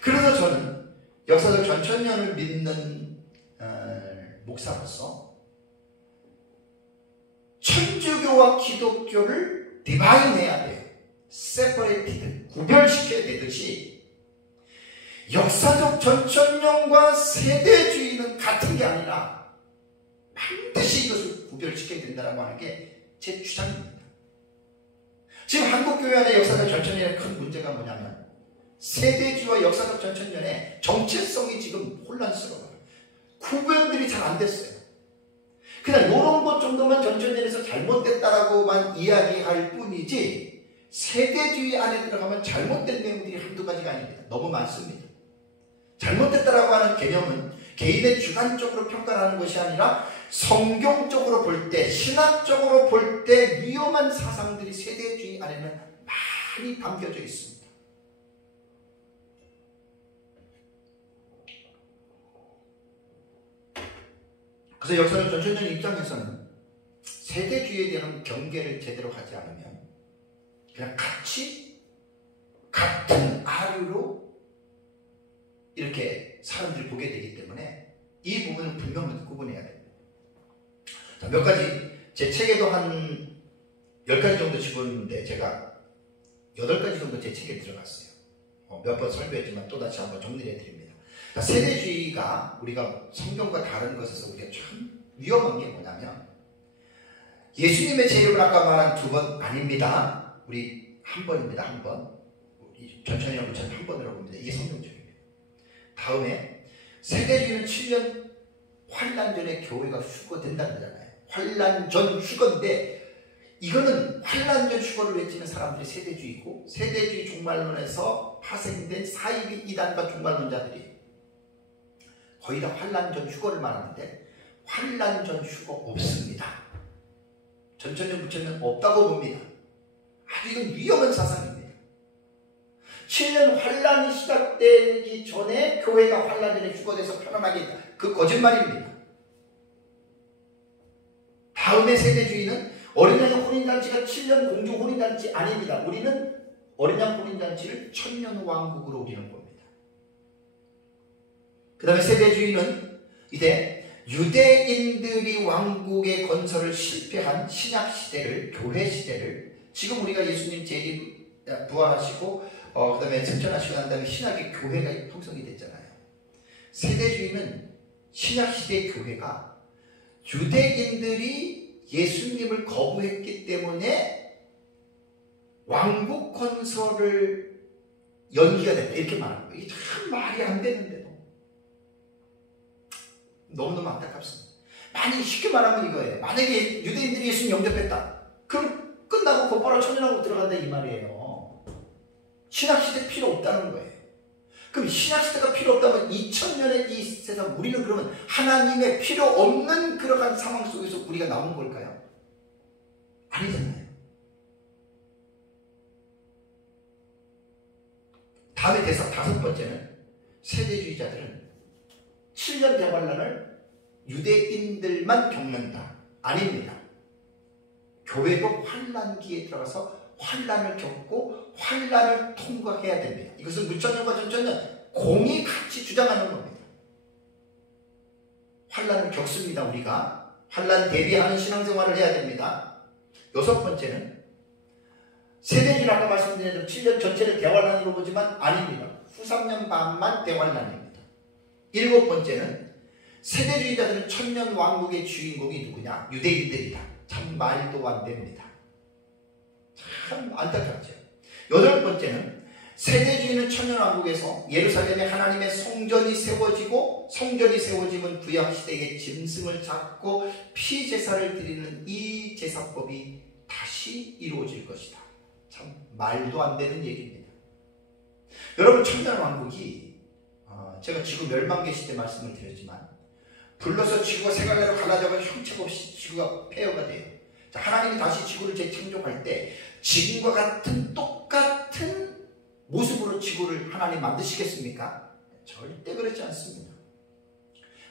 그래서 저는 역사적 전천년을 믿는 목사로서 천주교와 기독교를 디바인해야 돼요. 세퍼레이티드, 구별시켜야 되듯이 역사적 전천년과 세대주의는 같은 게 아니라 반드시 이것을 구별시켜야 된다고 하는 게 제 주장입니다. 지금 한국교회 안에 역사적 전천년의 큰 문제가 뭐냐면, 세대주의와 역사적 전천년의 정체성이 지금 혼란스러워요. 구별들이 잘 안 됐어요. 그냥 이런 것 정도만 전천년에서 잘못됐다라고만 이야기할 뿐이지, 세대주의 안에 들어가면 잘못된 내용들이 한두 가지가 아닙니다. 너무 많습니다. 잘못됐다라고 하는 개념은 개인의 주관적으로 평가를 하는 것이 아니라 성경적으로 볼 때, 신학적으로 볼 때 위험한 사상들이 세대주의 안에는 많이 담겨져 있습니다. 그래서 역사적 전천년 입장에서는 세대주의에 대한 경계를 제대로 하지 않으면 그냥 같이 같은 아류로 이렇게 이 부분은 분명히 구분해야 됩니다. 자, 몇 가지, 제 책에도 한 10가지 정도 집어넣는데 제가 8가지 정도 제 책에 들어갔어요. 몇 번 설교했지만 또다시 한번 정리를 해드립니다. 자, 세대주의가 우리가 성경과 다른 것에서 우리가 참 위험한 게 뭐냐면, 예수님의 제 이름을 아까 말한 2번 아닙니다. 우리 한 번입니다. 한 번. 천천히 하면 한 번이라고 봅니다. 이게 성경적입니다. 다음에 세대주의는 7년 환란 전에 교회가 휴거된다는 거잖아요. 환란 전 휴거인데, 이거는 환란 전 휴거를 외치는 사람들이 세대주의고, 세대주의 종말론에서 파생된 사이비 이단과 종말론자들이 거의 다 환란 전 휴거를 말하는데, 환란 전 휴거 없습니다. 전천년 부천년 없다고 봅니다. 아주 이건 위험한 사상입니다. 7년 환란이 시작되기 전에 교회가 환란 전에 휴거돼서 편안하게 있다. 그 거짓말입니다. 다음에 세대주의는 어린 양 혼인잔치가 7년 공중 혼인잔치 아닙니다. 우리는 어린 양 혼인잔치를 천년 왕국으로 우리는 봅니다. 그 다음에 세대주의는 이제 유대인들이 왕국의 건설을 실패한 신약 시대를, 교회 시대를, 지금 우리가 예수님 재림 부활하시고 그 다음에 승천하시고 난 다음에 신약의 교회가 형성이 됐잖아요. 세대주의는 신약 시대의 교회가 유대인들이 예수님을 거부했기 때문에 왕국 건설을 연기가 됐다, 이렇게 말하는 거예요. 이게 참 말이 안 되는데도 너무너무 안타깝습니다. 많이 쉽게 말하면 이거예요. 만약에 유대인들이 예수님 영접했다, 그럼 끝나고 곧바로 천년왕국 들어간다 이 말이에요. 신약시대 필요 없다는 거예요. 그럼 신약시대가 필요 없다면 2000년의 이 세상, 우리는 그러면 하나님의 필요 없는 그러한 상황 속에서 우리가 나온 걸까요? 아니잖아요. 다음에 대사 5번째는, 세대주의자들은 7년 대환란을 유대인들만 겪는다. 아닙니다. 교회도 환란기에 들어가서 환란을 겪고 환란을 통과해야 됩니다. 이것은 무천년과 전천년 공이 같이 주장하는 겁니다. 환란을 겪습니다. 우리가 환란 대비하는 신앙생활을 해야 됩니다. 6번째는 세대주의, 아까 말씀드린 대로 7년 전체를 대환란으로 보지만 아닙니다. 후 3년 반만 대환란입니다. 7번째는 세대주의자들은 천년 왕국의 주인공이 누구냐? 유대인들이다. 참 말도 안 됩니다. 참 안타깝죠. 8번째는 세대주의는 천년 왕국에서 예루살렘에 하나님의 성전이 세워지고, 성전이 세워지면 구약시대의 짐승을 잡고 피제사를 드리는 이 제사법이 다시 이루어질 것이다. 참 말도 안 되는 얘기입니다. 여러분, 천년 왕국이 제가 지구 멸망계 시대 말씀을 드렸지만, 불러서 지구가 세 갈래로 갈라져가 형체가 없이 지구가 폐허가 돼요. 자, 하나님이 다시 지구를 재창조할 때 지금과 같은 똑같은 모습으로 지구를 하나님 만드시겠습니까? 절대 그렇지 않습니다.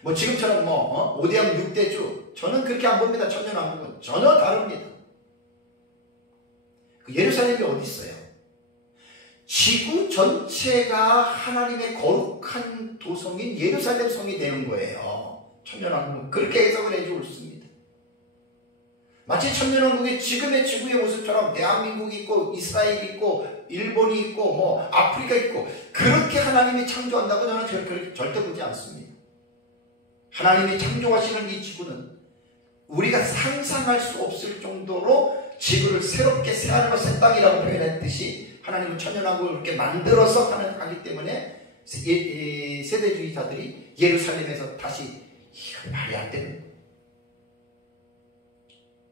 뭐 지금처럼 5대양 6대주, 저는 그렇게 안 봅니다. 천년왕국은 전혀 다릅니다. 그 예루살렘이 어디 있어요? 지구 전체가 하나님의 거룩한 도성인 예루살렘 성이 되는 거예요. 천년왕국은 그렇게 해석을 해주고 있습니다. 마치 천년왕국이 지금의 지구의 모습처럼 대한민국이 있고, 이스라엘이 있고, 일본이 있고, 아프리카 있고, 그렇게 하나님이 창조한다고 저는 절대 보지 않습니다. 하나님이 창조하시는 이 지구는 우리가 상상할 수 없을 정도로 지구를 새롭게 새하늘과 새 땅이라고 표현했듯이 하나님은 천년왕국을 그렇게 만들어서 하기 때문에 세대주의자들이 예루살렘에서 다시, 이거 말이 안 되는 거예요.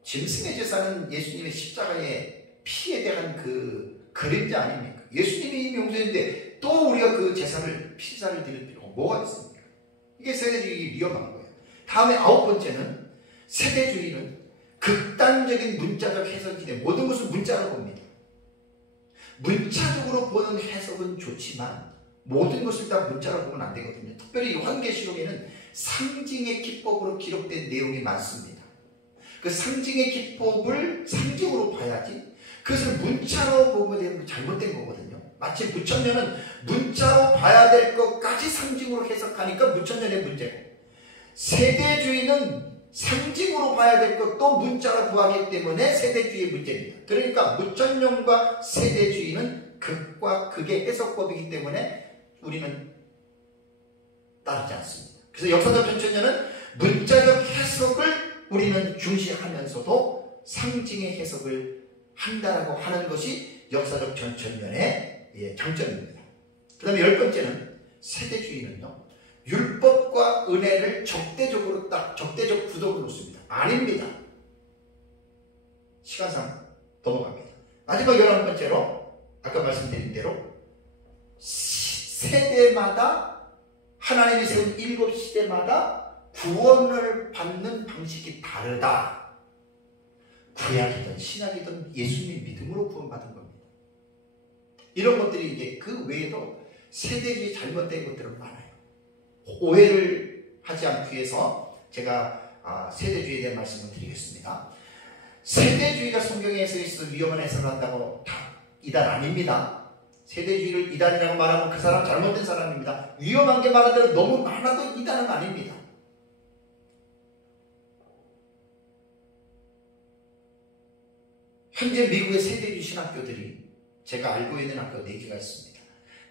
짐승의 제사는 예수님의 십자가의 피에 대한 그 그림자 아닙니까? 예수님이 이미 용서했는데 또 우리가 그 제사를, 피제사를 드릴 필요가 뭐가 있습니까? 이게 세대주의 위험한 거예요. 다음에 9번째는, 세대주의는 극단적인 문자적 해석이 돼. 모든 것을 문자로 봅니다. 문자적으로 보는 해석은 좋지만 모든 것을 다 문자로 보면 안 되거든요. 특별히 요한계시록에는 상징의 기법으로 기록된 내용이 많습니다. 그 상징의 기법을 상징으로 봐야지, 그것을 문자로 보면 잘못된 거거든요. 마치 무천년은 문자로 봐야 될 것까지 상징으로 해석하니까 무천년의 문제고, 세대주의는 상징으로 봐야 될 것도 문자로 구하기 때문에 세대주의의 문제입니다. 그러니까 무천년과 세대주의는 극과 극의 해석법이기 때문에 우리는 따르지 않습니다. 그래서 역사적 전천년은 문자적 해석을 우리는 중시하면서도 상징의 해석을 한다라고 하는 것이 역사적 전천년의 장점입니다. 그 다음에 10번째는 세대주의는요, 율법과 은혜를 적대적 구도로 놓습니다. 아닙니다. 시간상 넘어갑니다. 마지막 11번째로 아까 말씀드린 대로 세대마다 하나님이 세운 7시대마다 구원을 받는 방식이 다르다. 구약이든 신약이든 예수님 믿음으로 구원받은 겁니다. 이런 것들이 이제 그 외에도 세대주의 잘못된 것들은 많아요. 오해를 하지 않기 위해서 제가 세대주의에 대한 말씀을 드리겠습니다. 세대주의가 성경에서 있어 위험한 해석을 한다고 다 이단 아닙니다. 세대주의를 이단이라고 말하면 그 사람 잘못된 사람입니다. 위험한 게 말하자면 너무 많아도 이단은 아닙니다. 현재 미국의 세대주의 신학교들이 제가 알고 있는 학교 4개가 있습니다.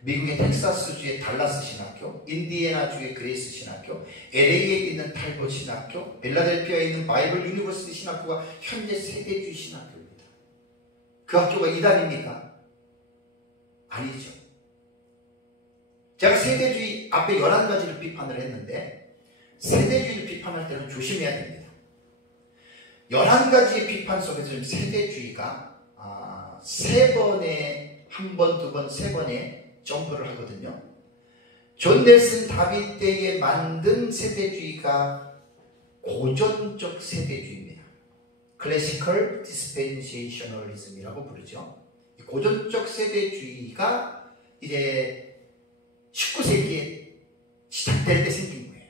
미국의 텍사스주의 달라스 신학교, 인디애나주의 그레이스 신학교, LA에 있는 탈봇 신학교, 필라델피아에 있는 바이블 유니버시티 신학교가 현재 세대주의 신학교입니다. 그 학교가 이단입니까? 아니죠. 제가 세대주의 앞에 11가지를 비판을 했는데 세대주의를 비판할 때는 조심해야 됩니다. 11가지의 비판 속에서 세대주의가 3번에, 1번, 2번, 3번에 점프를 하거든요. 존 넬슨 다빗 때에 만든 세대주의가 고전적 세대주의입니다. 클래시컬 디스펜세이셔널리즘이라고 부르죠. 고전적 세대주의가 이제 19세기에 시작될 때 생긴 거예요.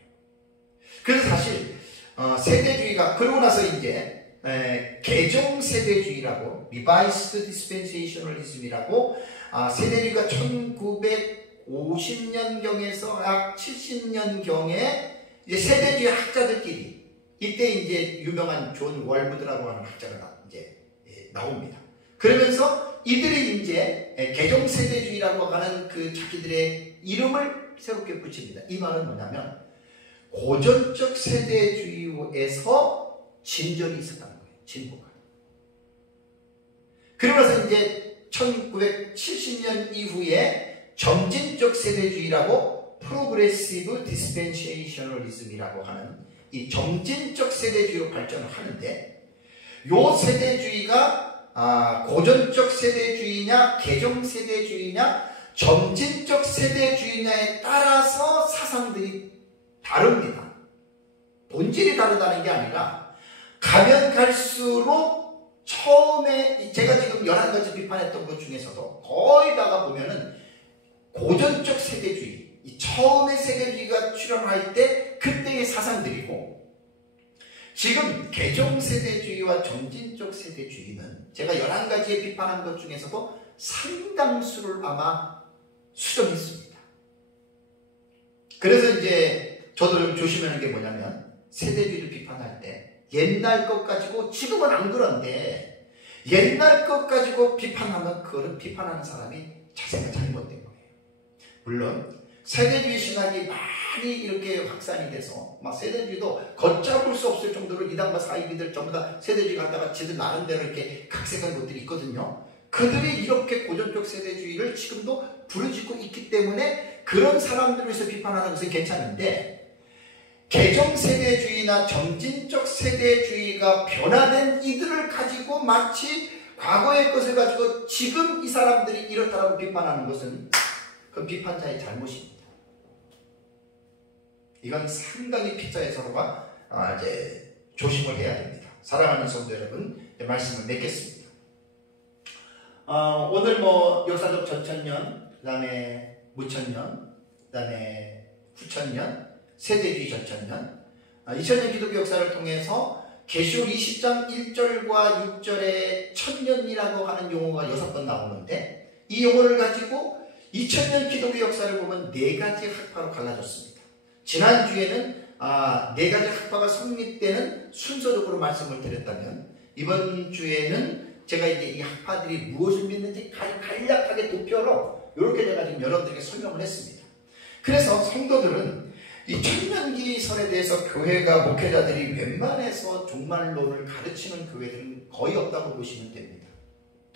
그래서 사실 세대주의가 그러고 나서 이제 개정 세대주의라고 리바이스드 디스펜세이셔널리즘이라고 세대주의가 1950년경에서 약 70년경에 이제 세대주의 학자들끼리 이때 이제 유명한 존 월무드라고 하는 학자가 이제 나옵니다. 그러면서 이들이 이제 개정 세대주의라고 하는 그 자기들의 이름을 새롭게 붙입니다. 이 말은 뭐냐면 고전적 세대주의에서 진전이 있었다는 거예요. 진보가. 그러면서 이제 1970년 이후에 점진적 세대주의라고 프로그레시브 디스펜세이셔널리즘이라고 하는 이 점진적 세대주의로 발전을 하는데 이 세대주의가 고전적 세대주의냐 개정 세대주의냐 점진적 세대주의냐에 따라서 사상들이 다릅니다. 본질이 다르다는 게 아니라 가면 갈수록 처음에 제가 지금 11가지 비판했던 것 중에서도 거의 다가 보면은 고전적 세대주의, 이 처음에 세대주의가 출현할 때 그때의 사상들이고 지금 개정 세대주의와 점진적 세대주의는 제가 11가지에 비판한 것 중에서도 상당수를 아마 수정했습니다. 그래서 이제 저도 좀 조심하는 게 뭐냐면 세대주의를 비판할 때 옛날 것 가지고 지금은 안 그런데 옛날 것 가지고 비판하면 그거는 비판하는 사람이 자세가 잘못된 거예요. 물론 세대주의 신학이 많이 이렇게 확산이 돼서 막 세대주의도 걷잡을 수 없을 정도로 이단과 사이비들 전부 다 세대주의 갖다가 지들 나름대로 이렇게 각색한 것들이 있거든요. 그들이 이렇게 고전적 세대주의를 지금도 부르짖고 있기 때문에 그런 사람들을 위해서 비판하는 것은 괜찮은데 개정 세대주의나 점진적 세대주의가 변화된 이들을 가지고 마치 과거의 것을 가지고 지금 이 사람들이 이렇다라고 비판하는 것은 그 비판자의 잘못입니다. 이건 상당히 피자의 서로가 이제 조심을 해야 됩니다. 사랑하는 성도 여러분, 말씀을 맺겠습니다. 오늘 역사적 전천년, 그 다음에 무천년, 그 다음에 후천년, 세대주의 전천년, 2000년 기독교 역사를 통해서 계시록 20장 1절과 6절에 천년이라고 하는 용어가 6번 나오는데 이 용어를 가지고 2000년 기독교 역사를 보면 4가지 학파로 갈라졌습니다. 지난주에는 네 가지 학파가 성립되는 순서적으로 말씀을 드렸다면, 이번 주에는 제가 이제 이 학파들이 무엇을 믿는지 간략하게 도표로 이렇게 제가 지금 여러분들에게 설명을 했습니다. 그래서 성도들은 이 천년기설에 대해서 교회가, 목회자들이 웬만해서 종말론을 가르치는 교회들은 거의 없다고 보시면 됩니다.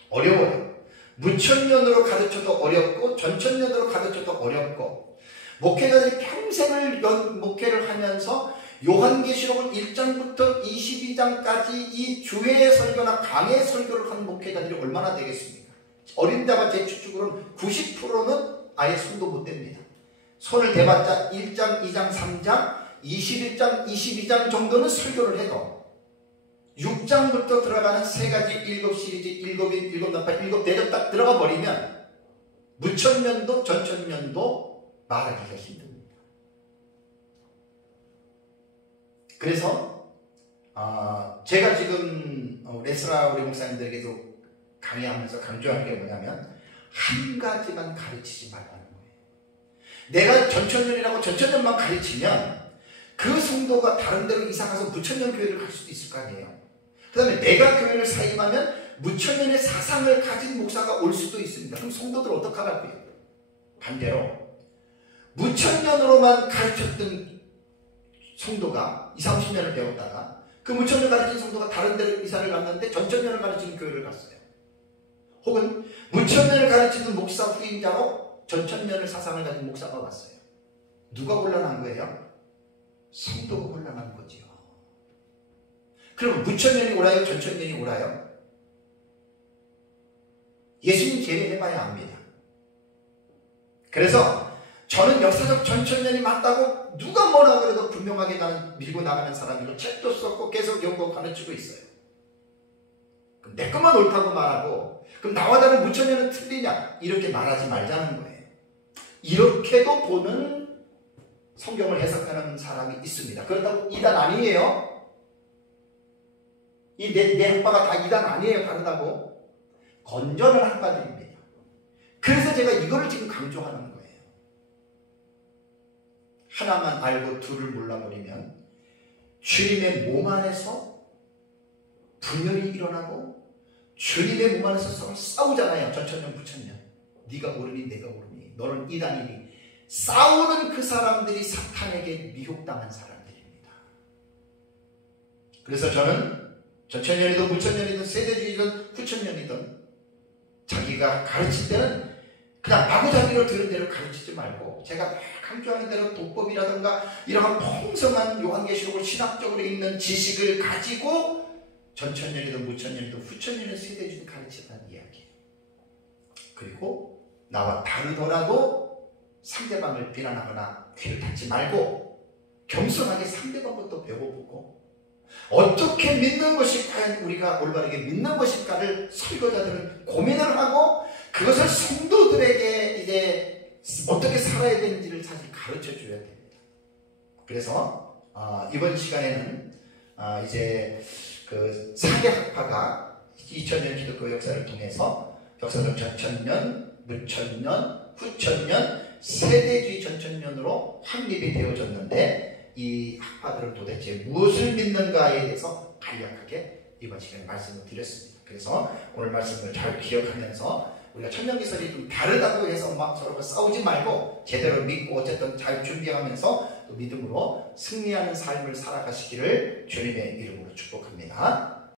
어려워요. 무천년으로 가르쳐도 어렵고 전천년으로 가르쳐도 어렵고, 목회자들이 평생을 목회를 하면서 요한계시록을 1장부터 22장까지 이 주의 설교나 강의 설교를 한 목회자들이 얼마나 되겠습니까? 어린 자가 제 추측으로는 90%는 아예 손도 못 댑니다. 손을 대봤자 1장, 2장, 3장, 21장, 22장 정도는 설교를 해도 6장부터 들어가는 세 가지 일곱 시리즈, 일곱 나파, 일곱 대접 딱 들어가 버리면 무천년도, 전천년도 말하기가 힘듭니다. 그래서 제가 지금 레스라 우리 목사님들에게도 강의하면서 강조하는 게 뭐냐면, 한 가지만 가르치지 말라는 거예요. 내가 전천년이라고 전천년만 가르치면 그 성도가 다른 데로 이사가서 무천년 교회를 갈 수도 있을 거 아니에요. 그 다음에 내가 교회를 사임하면 무천년의 사상을 가진 목사가 올 수도 있습니다. 그럼 성도들 어떡하라고요? 반대로 무천년으로만 가르쳤던 성도가 20, 30년을 배웠다가 그 무천년 가르친 성도가 다른 데로 이사를 갔는데 전천년을 가르치는 교회를 갔어요. 혹은 무천년을 가르치는 목사 후임자로 전천년을 사상을 가진 목사가 왔어요. 누가 곤란한 거예요? 성도가 곤란한 거지요. 그럼 무천년이 옳아요? 전천년이 옳아요? 예수님 제외해봐야 압니다. 그래서 저는 역사적 전천년이 맞다고 누가 뭐라 그래도 분명하게 나는 밀고 나가는 사람이고, 책도 썼고 계속 연구 가르치고 있어요. 그럼 내 것만 옳다고 말하고, 그럼 나와 다른 무천년은 틀리냐? 이렇게 말하지 말자는 거예요. 이렇게도 보는 성경을 해석하는 사람이 있습니다. 그렇다고 이단 아니에요. 이 내 학파가 다 이단 아니에요. 다르다고. 건전한 학파들입니다. 그래서 제가 이거를 지금 강조하는 거예요. 하나만 알고 둘을 몰라버리면 주님의 몸 안에서 분열이 일어나고, 주님의 몸 안에서 싸우잖아요. 전천년, 부천년. 네가 옳으니 내가 옳으니, 너는 이단이니. 싸우는 그 사람들이 사탄에게 미혹당한 사람들입니다. 그래서 저는 전천년이든 무천년이든 세대주의든 후천년이든 자기가 가르칠 때는 그냥 마구잡이로 들은 대로 가르치지 말고, 제가 강조하는 대로 도법이라든가 이러한 풍성한 요한계시록을 신학적으로 읽는 지식을 가지고 전천년이든 무천년이든 후천년의 세대주의를 가르치라는 이야기예요. 그리고 나와 다르더라도 상대방을 비난하거나 귀를 닫지 말고 겸손하게 상대방부터 배워보고, 어떻게 믿는 것이 과연 우리가 올바르게 믿는 것일까를 설교자들은 고민을 하고, 그것을 성도들에게 이제 어떻게 살아야 되는지를 사실 가르쳐 줘야 됩니다. 그래서 이번 시간에는 이제 그 4대 학파가 2000년 기독교 역사를 통해서 역사적 전천년, 무천년, 후천년, 세대주의 전천년으로 확립이 되어졌는데, 이 학파들은 도대체 무엇을 믿는가에 대해서 간략하게 이번 시간에 말씀을 드렸습니다. 그래서 오늘 말씀을 잘 기억하면서 우리가 천년기설이 좀 다르다고 해서 막 서로 싸우지 말고 제대로 믿고 어쨌든 잘 준비하면서 또 믿음으로 승리하는 삶을 살아가시기를 주님의 이름으로 축복합니다.